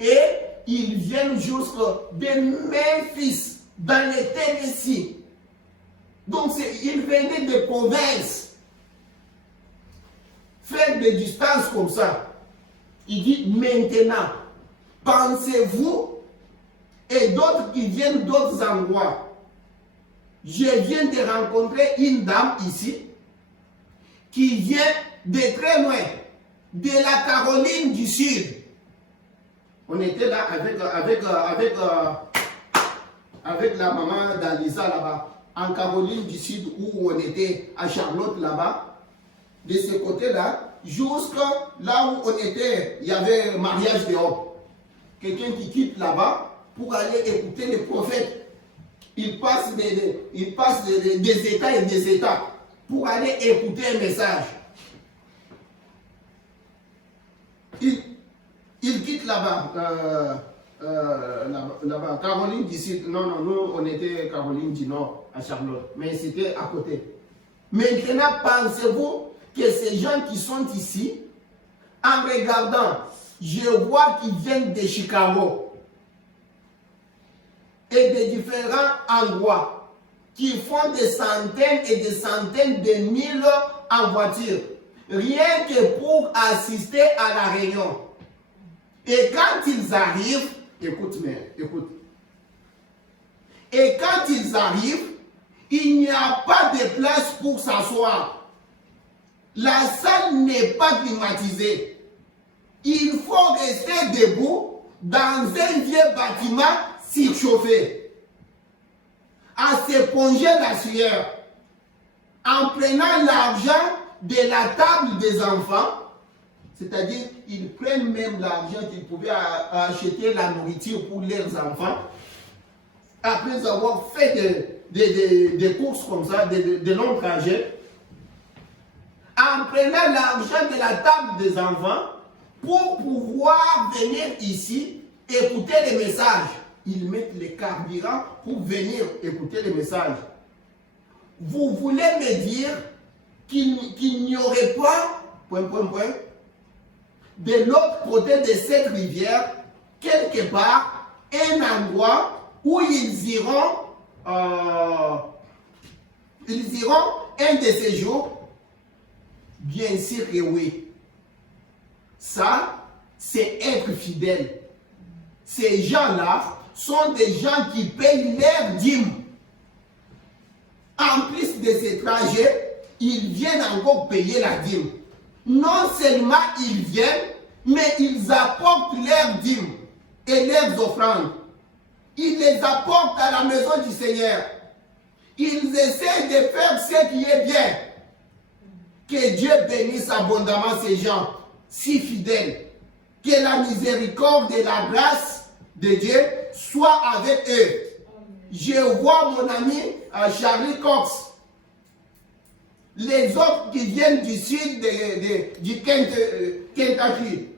Et ils viennent jusqu'à Memphis, dans le Tennessee. Donc ils venaient de provinces. Faire des distances comme ça. Il dit maintenant, pensez-vous, et d'autres qui viennent d'autres endroits. Je viens de rencontrer une dame ici qui vient de très loin, de la Caroline du Sud. On était là avec la maman d'Alisa là-bas, en Caroline du Sud, où on était à Charlotte là-bas. De ce côté-là, jusqu'à là où on était, il y avait un mariage dehors. Quelqu'un qui quitte là-bas pour aller écouter les prophètes. Il passe des États et des États pour aller écouter un message. Il quitte là-bas, là-bas, Caroline du Sud. Non, nous on était Caroline du Nord à Charlotte, mais c'était à côté. Maintenant, pensez-vous que ces gens qui sont ici, en regardant, je vois qu'ils viennent de Chicago et de différents endroits, qui font des centaines et des centaines de mille en voiture, rien que pour assister à la réunion. Et quand ils arrivent, écoute. Et quand ils arrivent, il n'y a pas de place pour s'asseoir. La salle n'est pas climatisée. Il faut rester debout dans un vieux bâtiment surchauffé, à s'éponger la sueur, en prenant l'argent de la table des enfants, c'est-à-dire ils prennent même l'argent qu'ils pouvaient acheter la nourriture pour leurs enfants, après avoir fait des courses comme ça, de longs trajets, en prenant l'argent de la table des enfants pour pouvoir venir ici écouter les messages. Ils mettent les carburants pour venir écouter les messages. Vous voulez me dire qu'il n'y aurait pas, de l'autre côté de cette rivière, quelque part, un endroit où ils iront un de ces jours? Bien sûr que oui. Ça, c'est être fidèle. Ces gens-là sont des gens qui payent leur dîme. En plus de ces trajets, ils viennent encore payer la dîme. Non seulement ils viennent, mais ils apportent leurs dîmes et leurs offrandes. Ils les apportent à la maison du Seigneur. Ils essaient de faire ce qui est bien. Que Dieu bénisse abondamment ces gens si fidèles. Que la miséricorde et la grâce de Dieu soient avec eux. Je vois mon ami Charlie Cox. Les autres qui viennent du sud du Kentucky.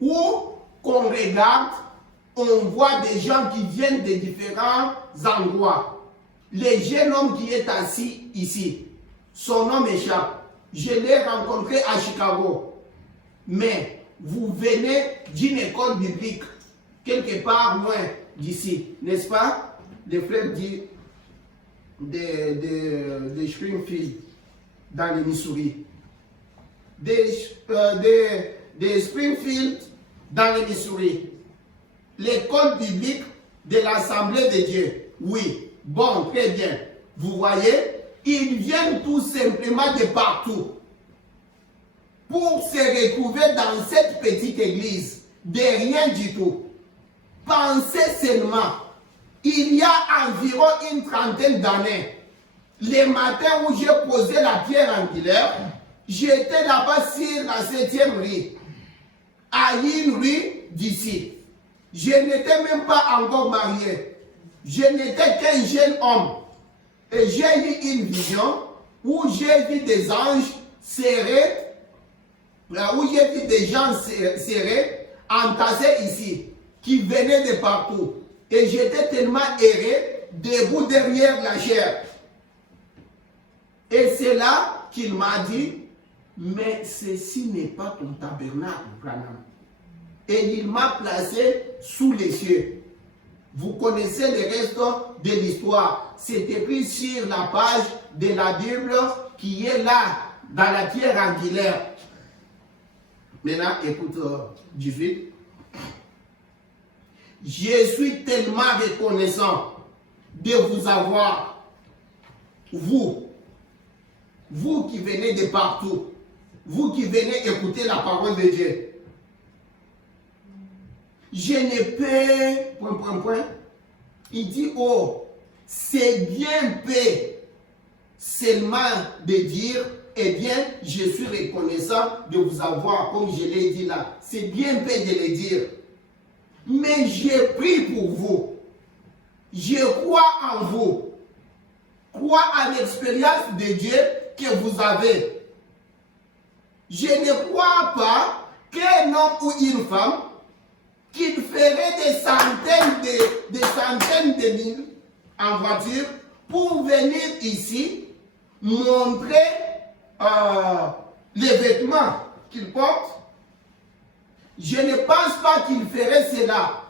Où qu'on regarde, on voit des gens qui viennent de différents endroits. Le jeune homme qui est assis ici, son nom m'échappe. Je l'ai rencontré à Chicago. Mais vous venez d'une école biblique, quelque part loin d'ici, n'est-ce pas? Le frère dit de Springfield, dans le Missouri. De Springfield, dans le Missouri. L'école biblique de l'Assemblée de Dieu. Oui, bon, très bien. Vous voyez, ils viennent tout simplement de partout pour se retrouver dans cette petite église de rien du tout. Pensez seulement, il y a environ une trentaine d'années, le matin où j'ai posé la pierre angulaire, j'étais là-bas sur la 7e rue, à une rue d'ici. Je n'étais même pas encore marié. Je n'étais qu'un jeune homme. Et j'ai eu une vision où j'ai vu des anges serrés, où j'ai vu des gens serrés, entassés ici, qui venaient de partout. Et j'étais tellement erré, debout derrière la chair. Et c'est là qu'il m'a dit, mais ceci n'est pas ton tabernacle, Branham. Et il m'a placé sous les cieux. Vous connaissez le reste de l'histoire. C'est écrit sur la page de la Bible qui est là, dans la pierre angulaire. Maintenant, écoute, David. Je suis tellement reconnaissant de vous avoir, vous qui venez de partout, vous qui venez écouter la parole de Dieu. Je ne peux, il dit, oh, c'est bien paix seulement de dire, eh bien, je suis reconnaissant de vous avoir, comme je l'ai dit là. C'est bien paix de le dire. Mais j'ai pris pour vous. Je crois en vous. Crois à l'expérience de Dieu que vous avez. Je ne crois pas qu'un homme ou une femme qui ferait des centaines de milles en voiture pour venir ici montrer les vêtements qu'il porte. Je ne pense pas qu'il ferait cela.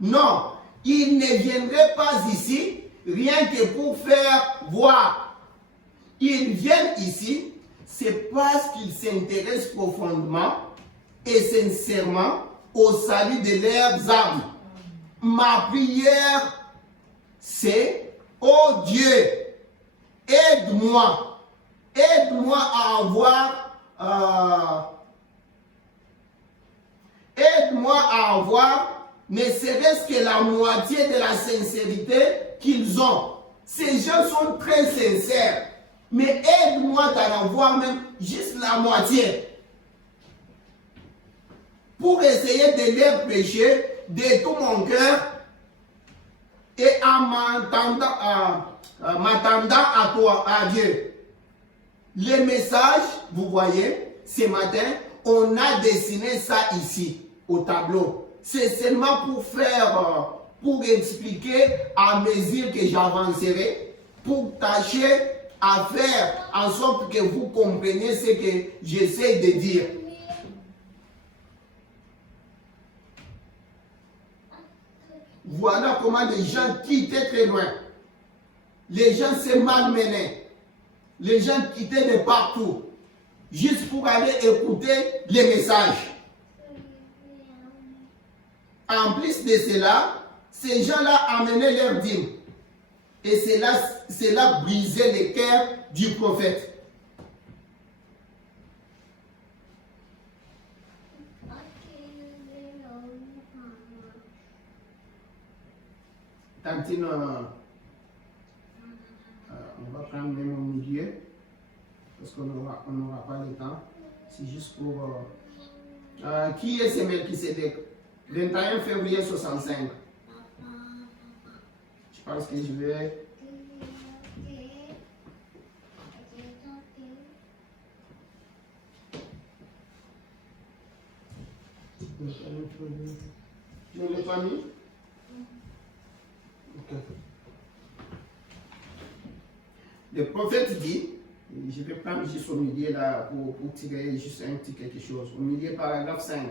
Non, il ne viendrait pas ici rien que pour faire voir. Ils viennent ici, c'est parce qu'ils s'intéressent profondément et sincèrement au salut de leurs âmes. Ma prière, c'est, oh Dieu, aide-moi à avoir, ne serait-ce que la moitié de la sincérité qu'ils ont. Ces gens sont très sincères, mais aide-moi d'en avoir même juste la moitié, pour essayer de les prêcher de tout mon cœur et en m'attendant à toi, à Dieu. Les messages, vous voyez, ce matin, on a dessiné ça ici, au tableau. C'est seulement pour expliquer à mesure que j'avancerai, pour tâcher à faire en sorte que vous compreniez ce que j'essaie de dire. Voilà comment les gens quittaient très loin. Les gens se malmenaient. Les gens quittaient de partout. Juste pour aller écouter les messages. En plus de cela, ces gens-là amenaient leurs dîmes. Et cela brisait le cœur du prophète. Tantine, on va prendre même au milieu, parce qu'on n'aura pas le temps. C'est juste pour... qui est ce Melchisédek? 21 février 65. Je pense que je vais... Je ne l'ai pas mis? Okay. Le prophète dit, je vais prendre juste au milieu là pour tirer juste un petit quelque chose. Au milieu, paragraphe 5,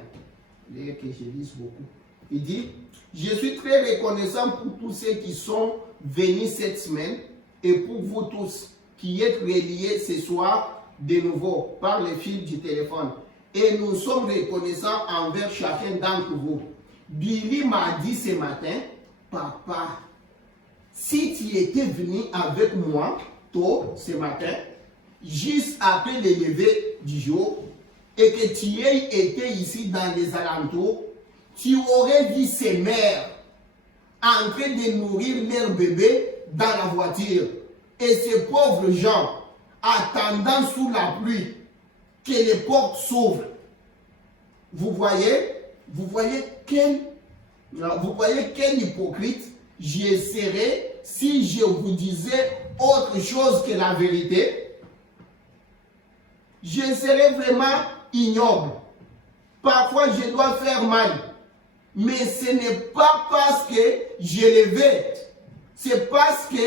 que je lise beaucoup. Il dit, je suis très reconnaissant pour tous ceux qui sont venus cette semaine et pour vous tous qui êtes reliés ce soir de nouveau par le fil du téléphone. Et nous sommes reconnaissants envers chacun d'entre vous. Billy m'a dit ce matin, papa, si tu étais venu avec moi tôt ce matin, juste après le lever du jour, et que tu aies été ici dans les alentours, tu aurais vu ces mères en train de nourrir leurs bébés dans la voiture. Et ces pauvres gens attendant sous la pluie que les portes s'ouvrent. Vous voyez quel hypocrite je serais si je vous disais autre chose que la vérité. Je serais vraiment ignoble. Parfois, je dois faire mal. Mais ce n'est pas parce que je le veux. C'est parce que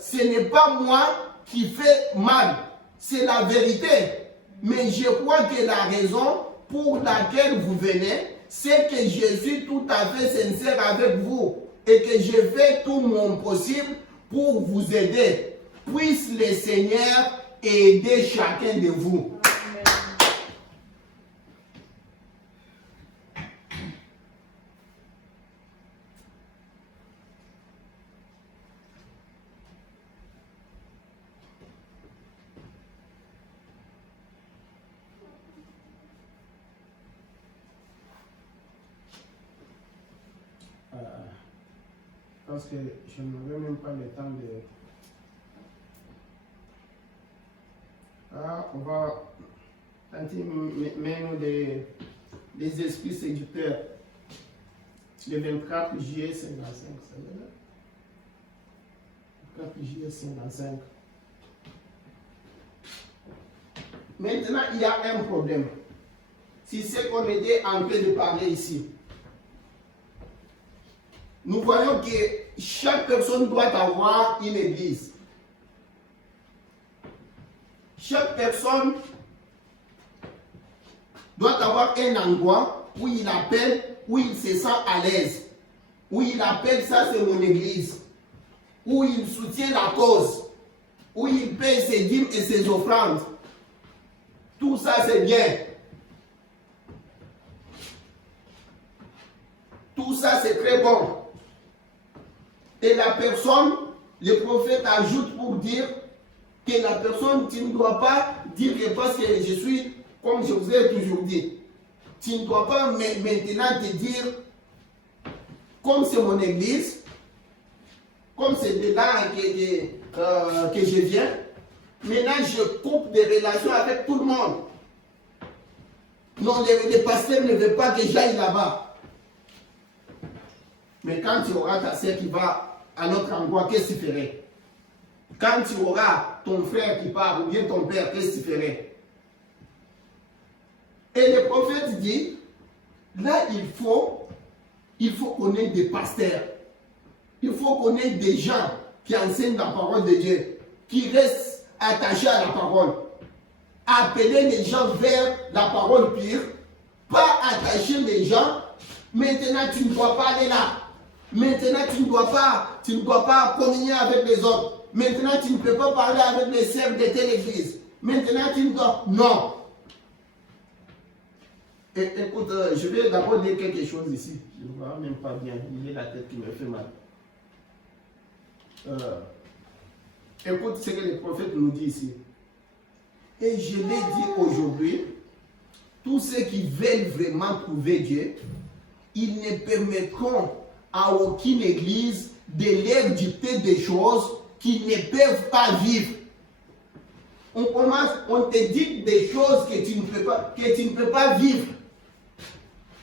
ce n'est pas moi qui fais mal. C'est la vérité. Mais je crois que la raison pour laquelle vous venez, c'est que je suis tout à fait sincère avec vous et que je fais tout mon possible pour vous aider. Puisse le Seigneur aider chacun de vous. Parce que je n'avais même pas le temps de... on va tenter maintenant des esprits séducteurs. Le 24 juillet 55, ça va là? 24 juillet 55. Maintenant, il y a un problème. Si c'est qu'on était en train de parler ici, nous voyons que chaque personne doit avoir une église. Chaque personne doit avoir un endroit où il appelle, où il se sent à l'aise, où il appelle ça c'est mon église, où il soutient la cause, où il paye ses dîmes et ses offrandes. Tout ça c'est bien. Tout ça c'est très bon. Et la personne, le prophète ajoute pour dire que la personne, tu ne dois pas dire que parce que je suis, comme je vous ai toujours dit, tu ne dois pas maintenant te dire, comme c'est mon église, comme c'est de là que je viens, maintenant je coupe des relations avec tout le monde. Non, le pasteur ne veut pas que j'aille là-bas. Mais quand tu auras ta sœur qui va à notre endroit, qu'est-ce que tu ferais? Quand tu auras ton frère qui part, ou bien ton père, qu'est-ce que tu ferais? Et le prophète dit, là, il faut qu'on ait des pasteurs. Il faut qu'on ait des gens qui enseignent la parole de Dieu, qui restent attachés à la parole. Appeler les gens vers la parole pure, pas attacher les gens. Maintenant, tu ne dois pas aller là. Maintenant, tu ne dois pas communier avec les autres. Maintenant, tu ne peux pas parler avec les sœurs de telle église. Maintenant, tu ne dois... Non. Écoute, je vais d'abord dire quelque chose ici. Je ne vois même pas bien. Il est la tête qui me fait mal. Écoute ce que le prophète nous dit ici. Et je l'ai dit aujourd'hui, tous ceux qui veulent vraiment trouver Dieu, ils ne permettront à aucune église de leur dicter des choses qu'ils ne peuvent pas vivre. On te dit des choses que tu ne peux pas vivre.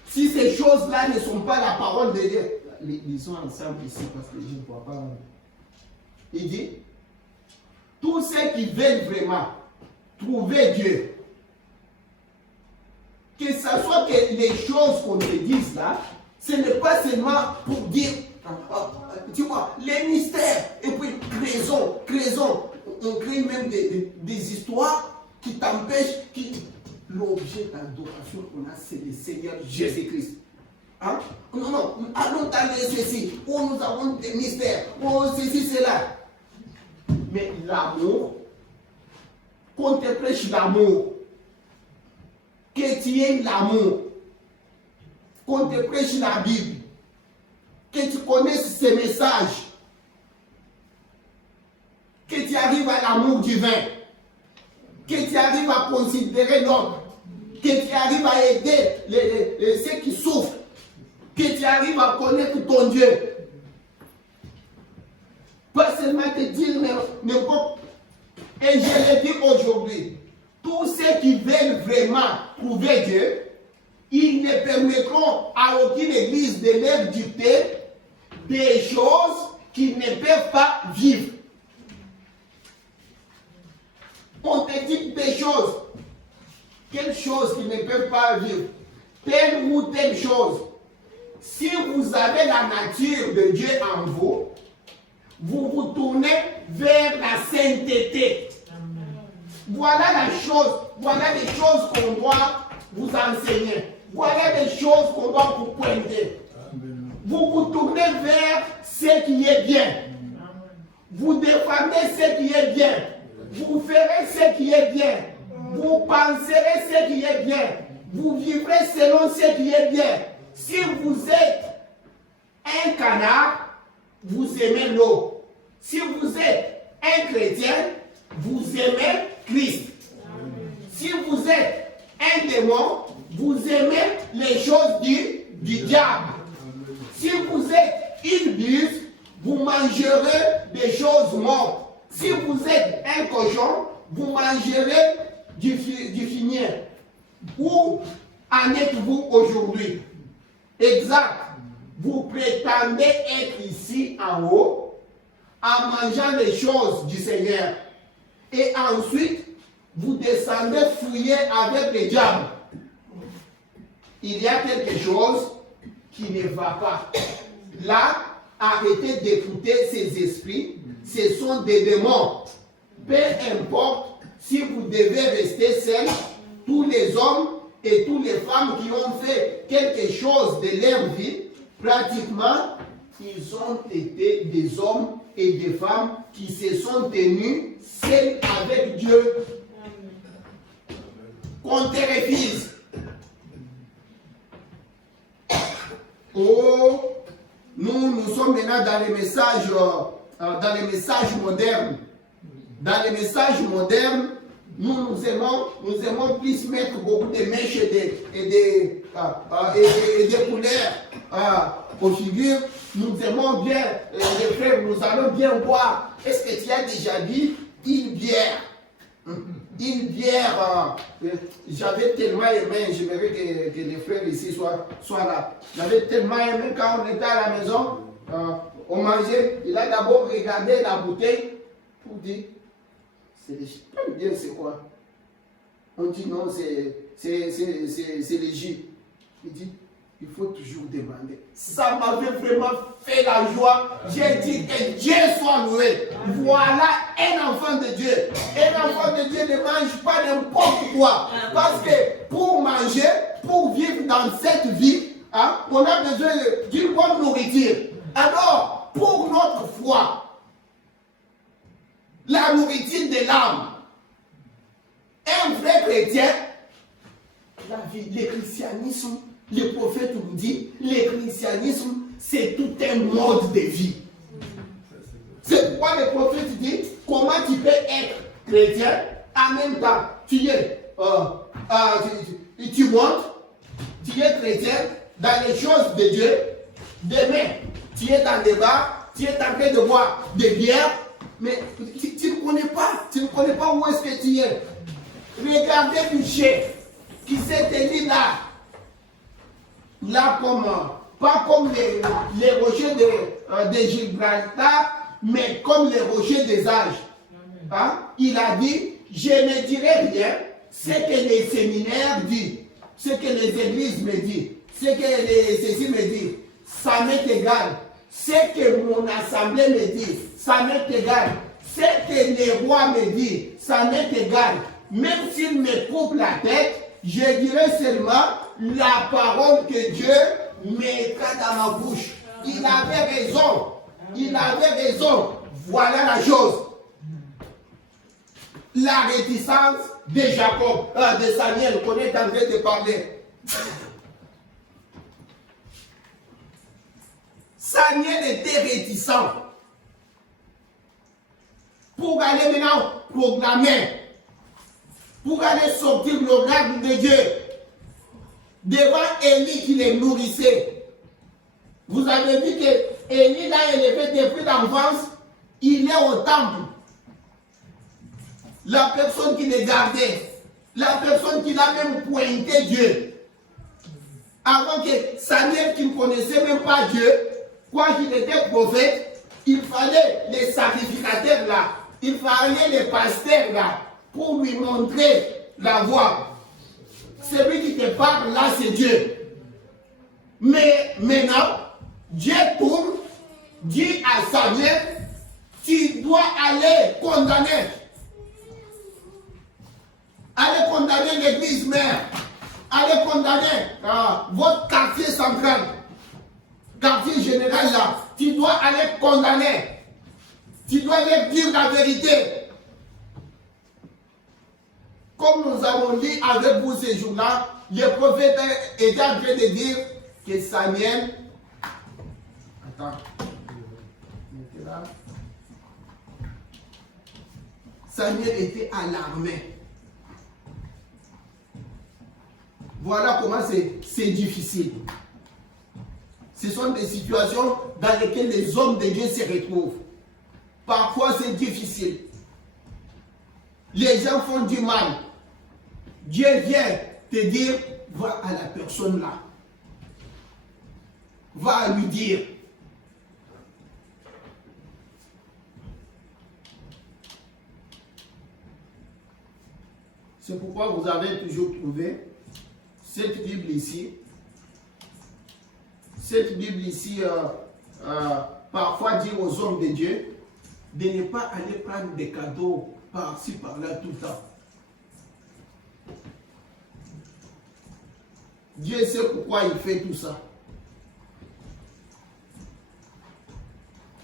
Si ces choses-là ne sont pas la parole de Dieu, lisons ensemble ici parce que je ne vois pas. Il dit, tous ceux qui veulent vraiment trouver Dieu, que ce soit que les choses qu'on te dise là, ce n'est pas seulement pour dire, tu vois, les mystères, et puis créons. On crée même des histoires qui t'empêchent, l'objet d'adoration qu'on a, c'est le Seigneur Jésus-Christ. Hein? Non, allons t'amener ceci, oh nous avons des mystères, oh ceci, cela. Mais l'amour, qu'on te prêche l'amour, que tu aies l'amour, qu'on te prêche la Bible, que tu connaisses ces messages, que tu arrives à l'amour divin, que tu arrives à considérer l'autre, que tu arrives à aider ceux qui souffrent, que tu arrives à connaître ton Dieu. Pas seulement te dire n'importe. Et je le dis aujourd'hui, tous ceux qui veulent vraiment trouver Dieu, ils ne permettront à aucune église de leur dicter des choses qu'ils ne peuvent pas vivre. On te dit des choses. Quelles choses qu'ils ne peuvent pas vivre? Telle ou telle chose. Si vous avez la nature de Dieu en vous, vous vous tournez vers la sainteté. Voilà les choses qu'on doit vous enseigner. Voilà les choses qu'on doit vous pointer. Vous vous tournez vers ce qui est bien. Vous défendez ce qui est bien. Vous ferez ce qui est bien. Vous penserez ce qui est bien. Vous vivrez selon ce qui est bien. Si vous êtes un canard, vous aimez l'eau. Si vous êtes un chrétien, vous aimez Christ. Si vous êtes un démon, vous aimez les choses du diable. Si vous êtes une buse, vous mangerez des choses mortes. Si vous êtes un cochon, vous mangerez du fumier. Où en êtes-vous aujourd'hui? Exact. Vous prétendez être ici en haut en mangeant les choses du Seigneur. Et ensuite, vous descendez fouiller avec les diables. Il y a quelque chose qui ne va pas. Là, arrêtez d'écouter ces esprits. Ce sont des démons. Peu importe si vous devez rester seul, tous les hommes et toutes les femmes qui ont fait quelque chose de leur vie, pratiquement, ils ont été des hommes et des femmes qui se sont tenus seuls avec Dieu. Qu'on te refuse. Oh, nous sommes maintenant dans les messages modernes. Dans les messages modernes, nous aimons plus mettre beaucoup de mèches et des couleurs aux figures. Nous aimons bien, les frères, nous allons bien boire. Est-ce que tu as déjà dit une bière? Une bière, j'avais tellement aimé, j'aimerais que les frères ici soient là. J'avais tellement aimé quand on était à la maison, on mangeait, il a d'abord regardé la bouteille pour dire, c'est bien c'est quoi? On dit non, c'est le jus. Il dit, il faut toujours demander. Ça m'avait vraiment fait la joie. J'ai dit que Dieu soit loué. Voilà un enfant de Dieu. Un enfant de Dieu ne mange pas n'importe quoi. Parce que pour manger, pour vivre dans cette vie, on a besoin d'une bonne nourriture. Alors, pour notre foi, la nourriture de l'âme, un vrai chrétien, la vie, le christianisme, le prophète nous dit, le christianisme, c'est tout un mode de vie. C'est pourquoi le prophète dit, comment tu peux être chrétien, en même temps, tu montes, tu es chrétien dans les choses de Dieu, demain, tu es dans le bar, tu es en train de boire des bières, mais tu ne connais pas où est-ce que tu es. Regardez Michel qui s'est tenu là pas comme les rochers de Gibraltar, mais comme les rochers des âges. Hein? Il a dit, je ne dirai rien, ce que les séminaires disent, ce que les églises me disent, ce que les ceci me disent, ça m'est égal. Ce que mon assemblée me dit, ça m'est égal. Ce que les rois me disent, ça m'est égal. Même s'il me coupe la tête, je dirai seulement la parole que Dieu mettra dans ma bouche. Il avait raison. Il avait raison. Voilà la chose. La réticence de Jacob, de Samuel, qu'on est en train de parler. Samuel était réticent pour aller maintenant proclamer, pour aller sortir l'orage de Dieu devant Élie qui les nourrissait. Vous avez vu que Élie l'a élevé depuis l'enfance, il est au temple. La personne qui les gardait, la personne qui l'a même pointé Dieu. Avant que Samuel, qui ne connaissait même pas Dieu, quoi qu'il était prophète, il fallait les sacrificateurs là, il fallait les pasteurs là, pour lui montrer la voie. Celui qui te parle là, c'est Dieu. Mais maintenant, Dieu tourne, dit à Samuel, tu dois aller condamner. Allez condamner l'église mère. Allez condamner votre quartier central. Quartier général là. Tu dois aller condamner. Tu dois aller dire la vérité. Comme nous avons dit avec vous ces jours-là, le prophète était en train de dire que Samuel. Attends. Samuel était alarmé. Voilà comment c'est difficile. Ce sont des situations dans lesquelles les hommes de Dieu se retrouvent. Parfois c'est difficile. Les gens font du mal. Dieu vient te dire, va à la personne là. Va lui dire. C'est pourquoi vous avez toujours trouvé cette Bible ici. Cette Bible ici, parfois dit aux hommes de Dieu de ne pas aller prendre des cadeaux par-ci, par-là tout le temps. Dieu sait pourquoi il fait tout ça.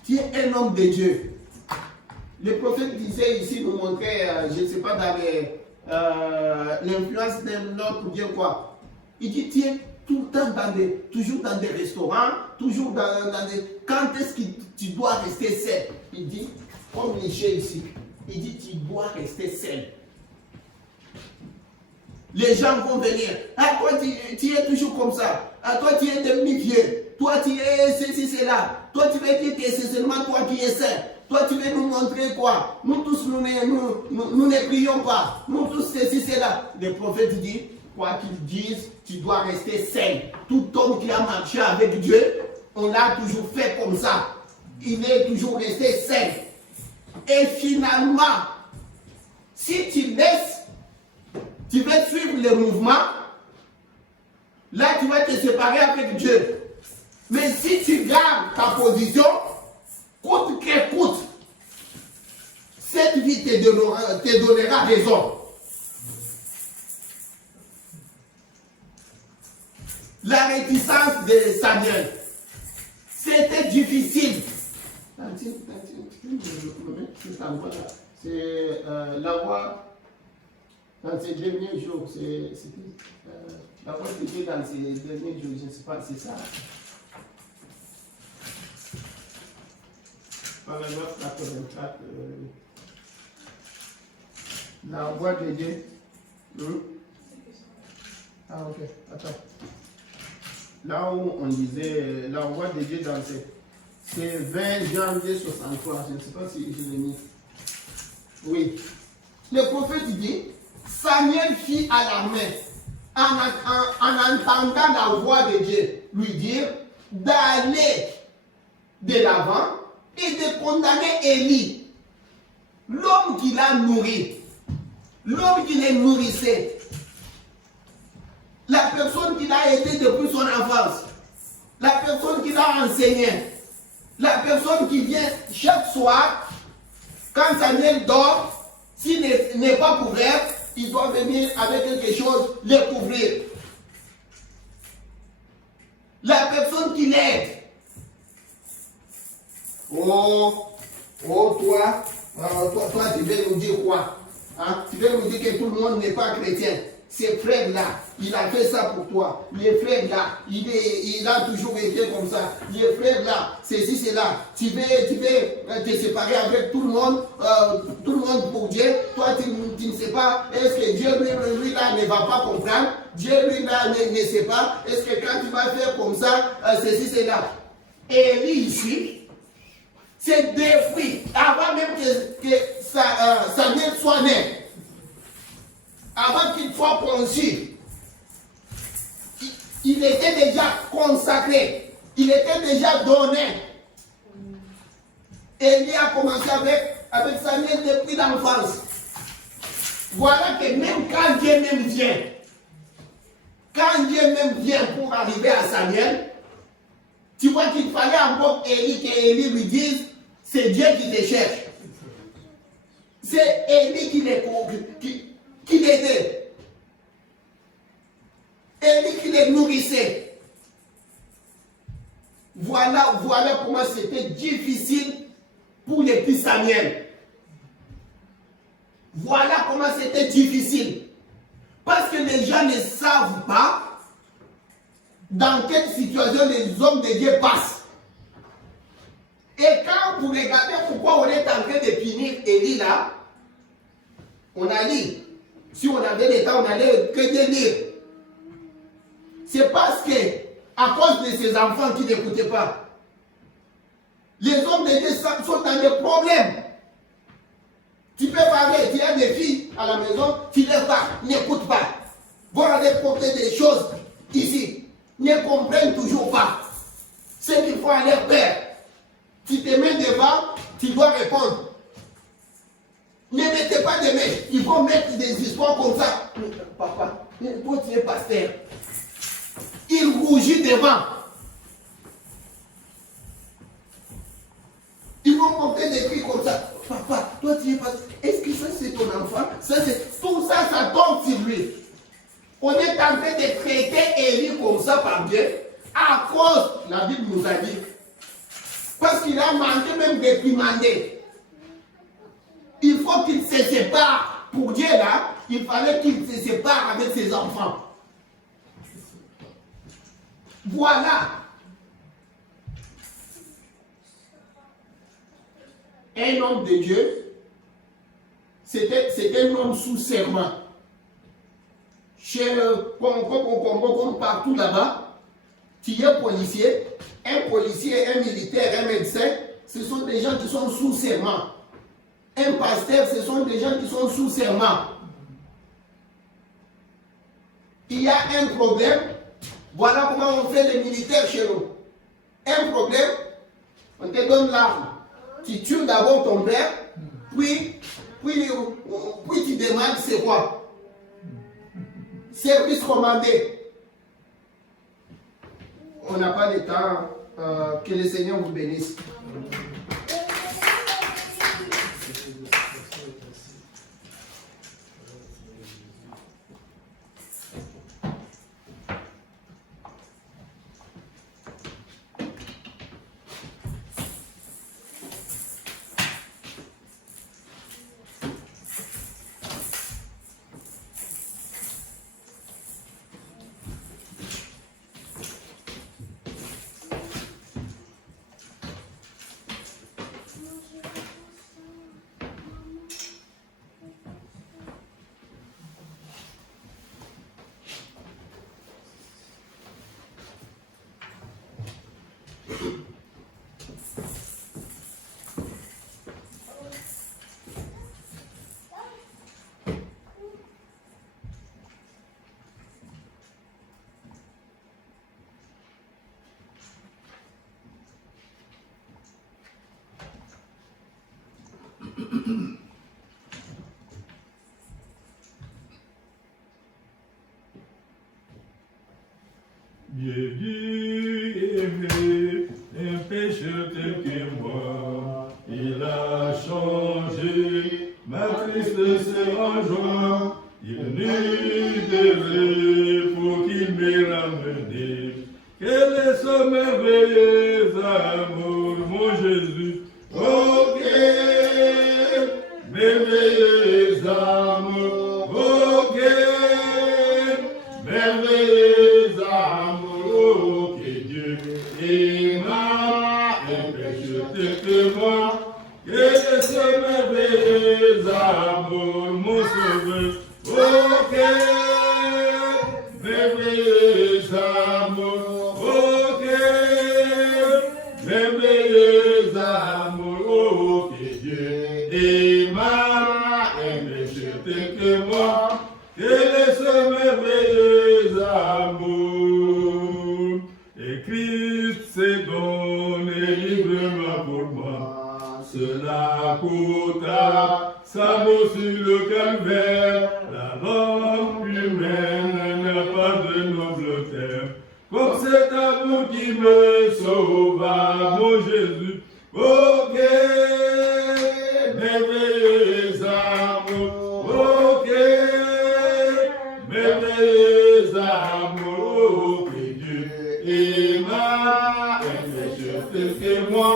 Tu es un homme de Dieu. Le prophète disait ici, nous montrait, je ne sais pas, dans l'influence d'un autre ou bien quoi. Il dit, tu es tout le temps toujours dans des restaurants, toujours dans des... Quand est-ce que tu dois rester seul? Il dit, comme Michel ici, il dit, tu dois rester seul. Les gens vont venir. Ah, toi, tu es toujours comme ça. Ah, toi, tu es demi-vieux. Toi, tu es ceci, cela. Toi, tu veux dire que c'est seulement toi qui es saint. Toi, tu veux nous montrer quoi? Nous tous, nous ne prions pas. Nous tous, ceci, cela. Le prophète dit, quoi qu'il dise, tu dois rester saint. Tout homme qui a marché avec Dieu, on l'a toujours fait comme ça. Il est toujours resté saint. Et finalement, si tu laisses, tu veux suivre le mouvement, là tu vas te séparer avec Dieu. Mais si tu gardes ta position, coûte que coûte, cette vie te donnera raison. La réticence de Samuel, c'est C'était difficile. C'est la voix dans ces derniers jours. La voix de Dieu dans ces derniers jours. Je ne sais pas si c'est ça. Paragraphe 84. La voix de Dieu. Ah, ok. Attends. Là où on disait la voix de Dieu dans c'est 20 janvier 63. Je ne sais pas si je l'ai mis. Oui. Le prophète dit, Samuel fit alarmer en entendant la voix de Dieu lui dire d'aller de l'avant et de condamner Élie, l'homme qui l'a nourri, l'homme qui les nourrissait, la personne qui l'a aidé depuis son enfance, la personne qui l'a enseigné, la personne qui vient chaque soir, quand Samuel dort, s'il n'est pas couvert, il doit venir avec quelque chose, le couvrir. La personne qui l'aide. Oh, toi, tu veux nous dire quoi? Hein? Tu veux nous dire que tout le monde n'est pas chrétien. Ces frères-là, il a fait ça pour toi. Les frères-là, il a toujours été comme ça. Les frères-là, ceci, c'est là. Tu veux te séparer avec tout le monde pour Dieu. Toi, tu ne sais pas. Est-ce que Dieu, lui, là, ne va pas comprendre? Dieu, lui, là, ne sait pas. Est-ce que quand tu vas faire comme ça, ceci, c'est là. Et lui, ici, c'est des fruits. Avant même que Samuel soit né. Avant qu'il soit conçu, il était déjà consacré, il était déjà donné. Et il a commencé avec Samuel depuis l'enfance. Voilà que même quand Dieu même vient pour arriver à Samuel, tu vois qu'il fallait encore Élie, qu'Élie lui dise, c'est Dieu qui te cherche. C'est Élie qui l'aidait. Élie qui les nourrissait. Voilà comment c'était difficile pour les petits Samuel. Voilà comment c'était difficile. Parce que les gens ne savent pas dans quelle situation les hommes de Dieu passent. Et quand vous regardez pourquoi on est en train de punir Élie là, on a dit, si on avait le temps, on allait que de lire. C'est parce que, à cause de ces enfants qui n'écoutaient pas, les hommes de Dieu sont dans des problèmes. Tu peux parler, tu as des filles à la maison, tu les parles, n'écoutes pas. Vont aller porter des choses ici, ne comprennent toujours pas. Ce qu'il faut aller faire. Tu te mets devant, tu dois répondre. Ne mettez pas de mains. Ils vont mettre des histoires comme ça. Papa, toi tu es pasteur. Il rougit devant. Ils vont monter des cris comme ça. Papa, toi tu es pasteur. Est-ce que ça c'est ton enfant? Tout ça, ça tombe sur lui. On est en train de traiter Élie comme ça par Dieu. À cause, la Bible nous a dit. Parce qu'il a manqué même de demander. Il faut qu'il se sépare. Pour Dieu, là, il fallait qu'il se sépare avec ses enfants. Voilà. Un homme de Dieu, c'était un homme sous serment. Comme partout là-bas, tu es policier, un militaire, un médecin, ce sont des gens qui sont sous serment. Un pasteur, ce sont des gens qui sont sous serment. Il y a un problème. Voilà comment on fait les militaires chez nous. Un problème, on te donne l'arme. Tu tues d'abord ton père, puis tu demandes c'est quoi? Service commandé. On n'a pas le temps. Que le Seigneur vous bénisse. dû aimer un pécheur tel que moi. Il a changé ma tristesse en joie. Il n'eut de pour qu'il m'ait ramené. Quel est ce merveilleux amour, mon Jésus? Oh, quel merveilleux amour, oh, quel merveilleux amour, oh, que Dieu aima un pécheur tel que moi. Quel est ce merveilleux amour, mon sauveur? Oh, quel merveilleux amour, oh, quel merveilleux amour, oh, que Dieu aima un pécheur tel que moi. Quel est ce merveilleux amour? Et Christ s'est donné librement pour moi. Cela coûta sa mort sur le calvaire. La langue humaine n'a pas de noble terme. Comme cet amour qui me sauva, mon Jésus. Oh, quel merveilleux amour. Oh, quel merveilleux amour. Que Dieu aima un pécheur tel que moi.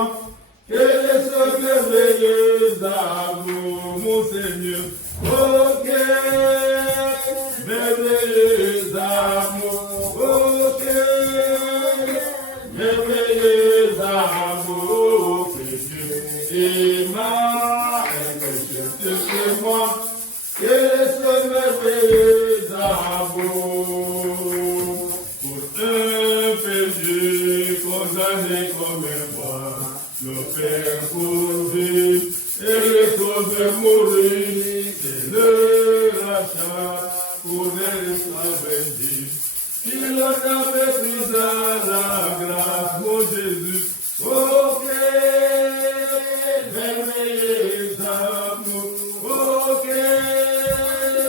Quel est ce merveilleux amour, mon Seigneur? Oh, quel merveilleux amour, oh, quel merveilleux amour, que Dieu aima un pécheur tel que moi. Quel est ce merveilleux amour? Pour un péché condamné comme moi, le Père pour vivre et le Sauveur mourir, c'est le rachat pour les bénis. Il a pris à la grâce, mon Jésus. Oh, quel merveilleux amour, oh, quel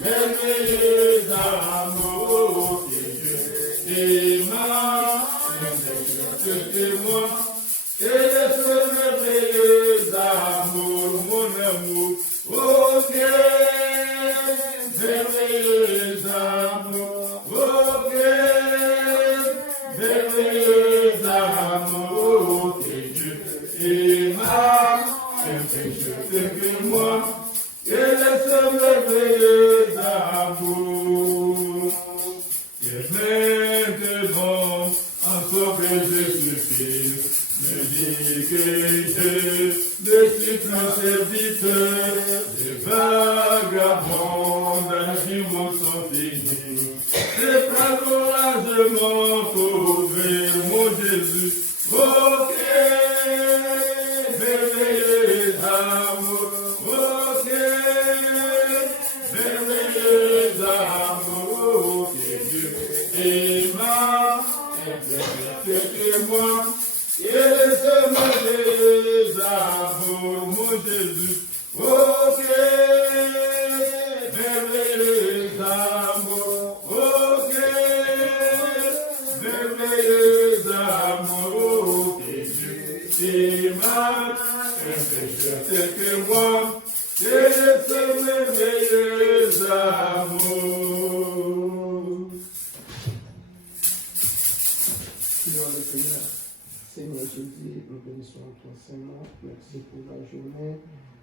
merveilleux amour, que Dieu aima un pécheur que moi. Quel est ce merveilleux amour, mon amour, oh, quel merveilleux amour, oh, quel merveilleux amour, que Dieu aima un pécheur tel que moi. Quel est ce merveilleux amour? Et maintenant, en sauver Jésus-Christ, me dit que je suis un serviteur, les vagabonds du monde sont finis. C'est pas courageusement trouver mon Jésus. Oh, quel merveilleux amour, oh, quel merveilleux amour, que Dieu aima un pécheur tel que moi. Quel est ce merveilleux amour, mon Jésus? Oh, quel merveilleux amour, oh, quel merveilleux amour, que Dieu aima un pécheur tel que moi. Quel est ce merveilleux amour? Seigneur Jésus, nous bénissons ton Seigneur. Merci pour la journée.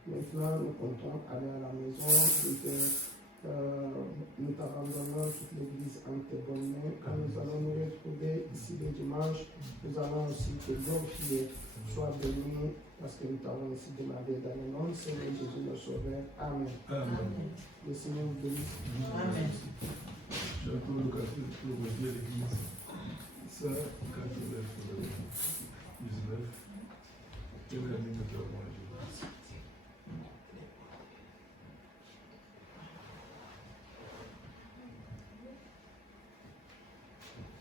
Maintenant, nous comptons aller à la maison. Nous t'abandonnons toute l'église en tes bonnes mains. Quand nous allons nous retrouver ici le dimanche, nous allons aussi te glorifier. Sois béni parce que nous t'avons ici demandé dans le nom de Seigneur Jésus, notre Sauveur. Amen. Amen. Le Seigneur vous bénisse. Amen. J'ai encore l'occasion de revenir à l'église. Ça, quand je vais sur le 19, quelle année nous avons mangé?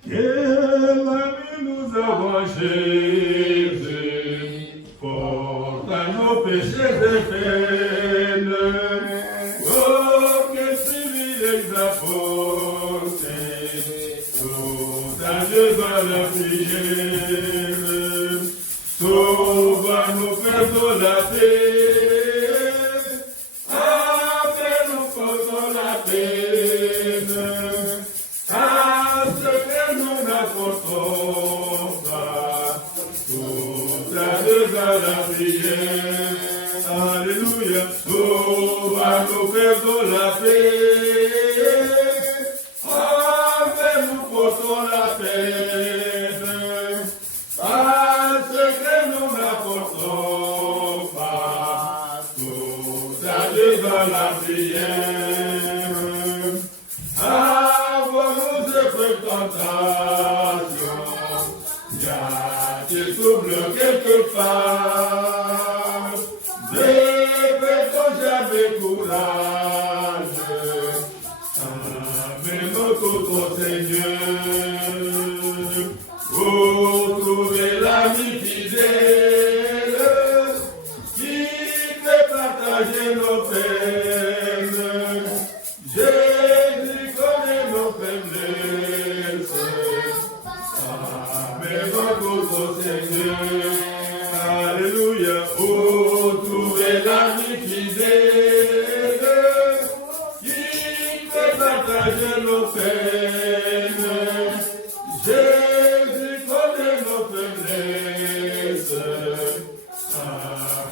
Quelle année nous avons Jésus, porte à nos péchés et peines. Oh, que privilège d'apporter tout à Dieu. à la prière. Sauve-nous, perdons la paix. Appelle-nous, perdons la peine. Car ce que nous n'apportons pas, tout à la prière. Alléluia. Sauve-nous, perdons la paix. Appelle-nous, perdons la peine. Parce que nous n'apportons pas tout à la prière. Avons-nous de fréquentations? Y a-t-il trouble quelque part? Ne perdons jamais courage. Amenons tout au Seigneur. Pour trouver l'ami fidèle qui fait partager nos peines. Jésus connaît nos faiblesses. Amenons tout au Seigneur. Alléluia. Pour trouver l'ami fidèle qui fait partager nos peines. Jésus connaît nos faiblesses.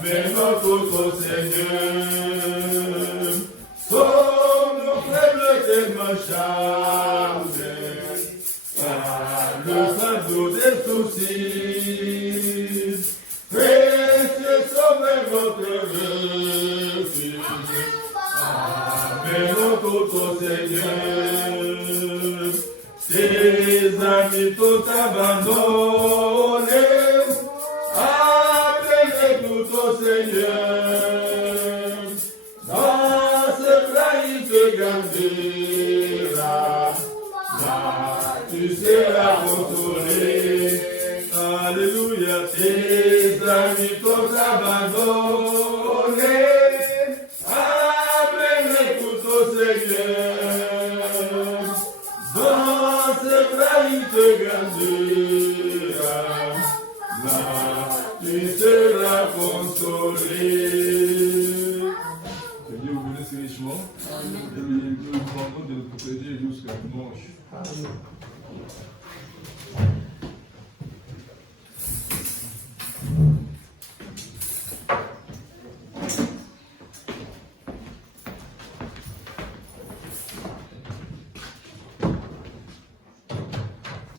Amenons tout au Seigneur. Sont nos faibles tellement chargés par le fardeau des soucis. Précieux sauveur votre refuge. Amenons tout au Seigneur. Tes amis tout abandonnés, appelez tout au Seigneur. Dans ce plat il te gardera, là tu seras consolé. Alléluia, tes amis tout abandonnés, appelez tout au Seigneur. Dans ce bras il te gardera, là tu seras consolé. Seigneur, vous bénissez richement. Et nous demandons de nous protéger jusqu'à dimanche.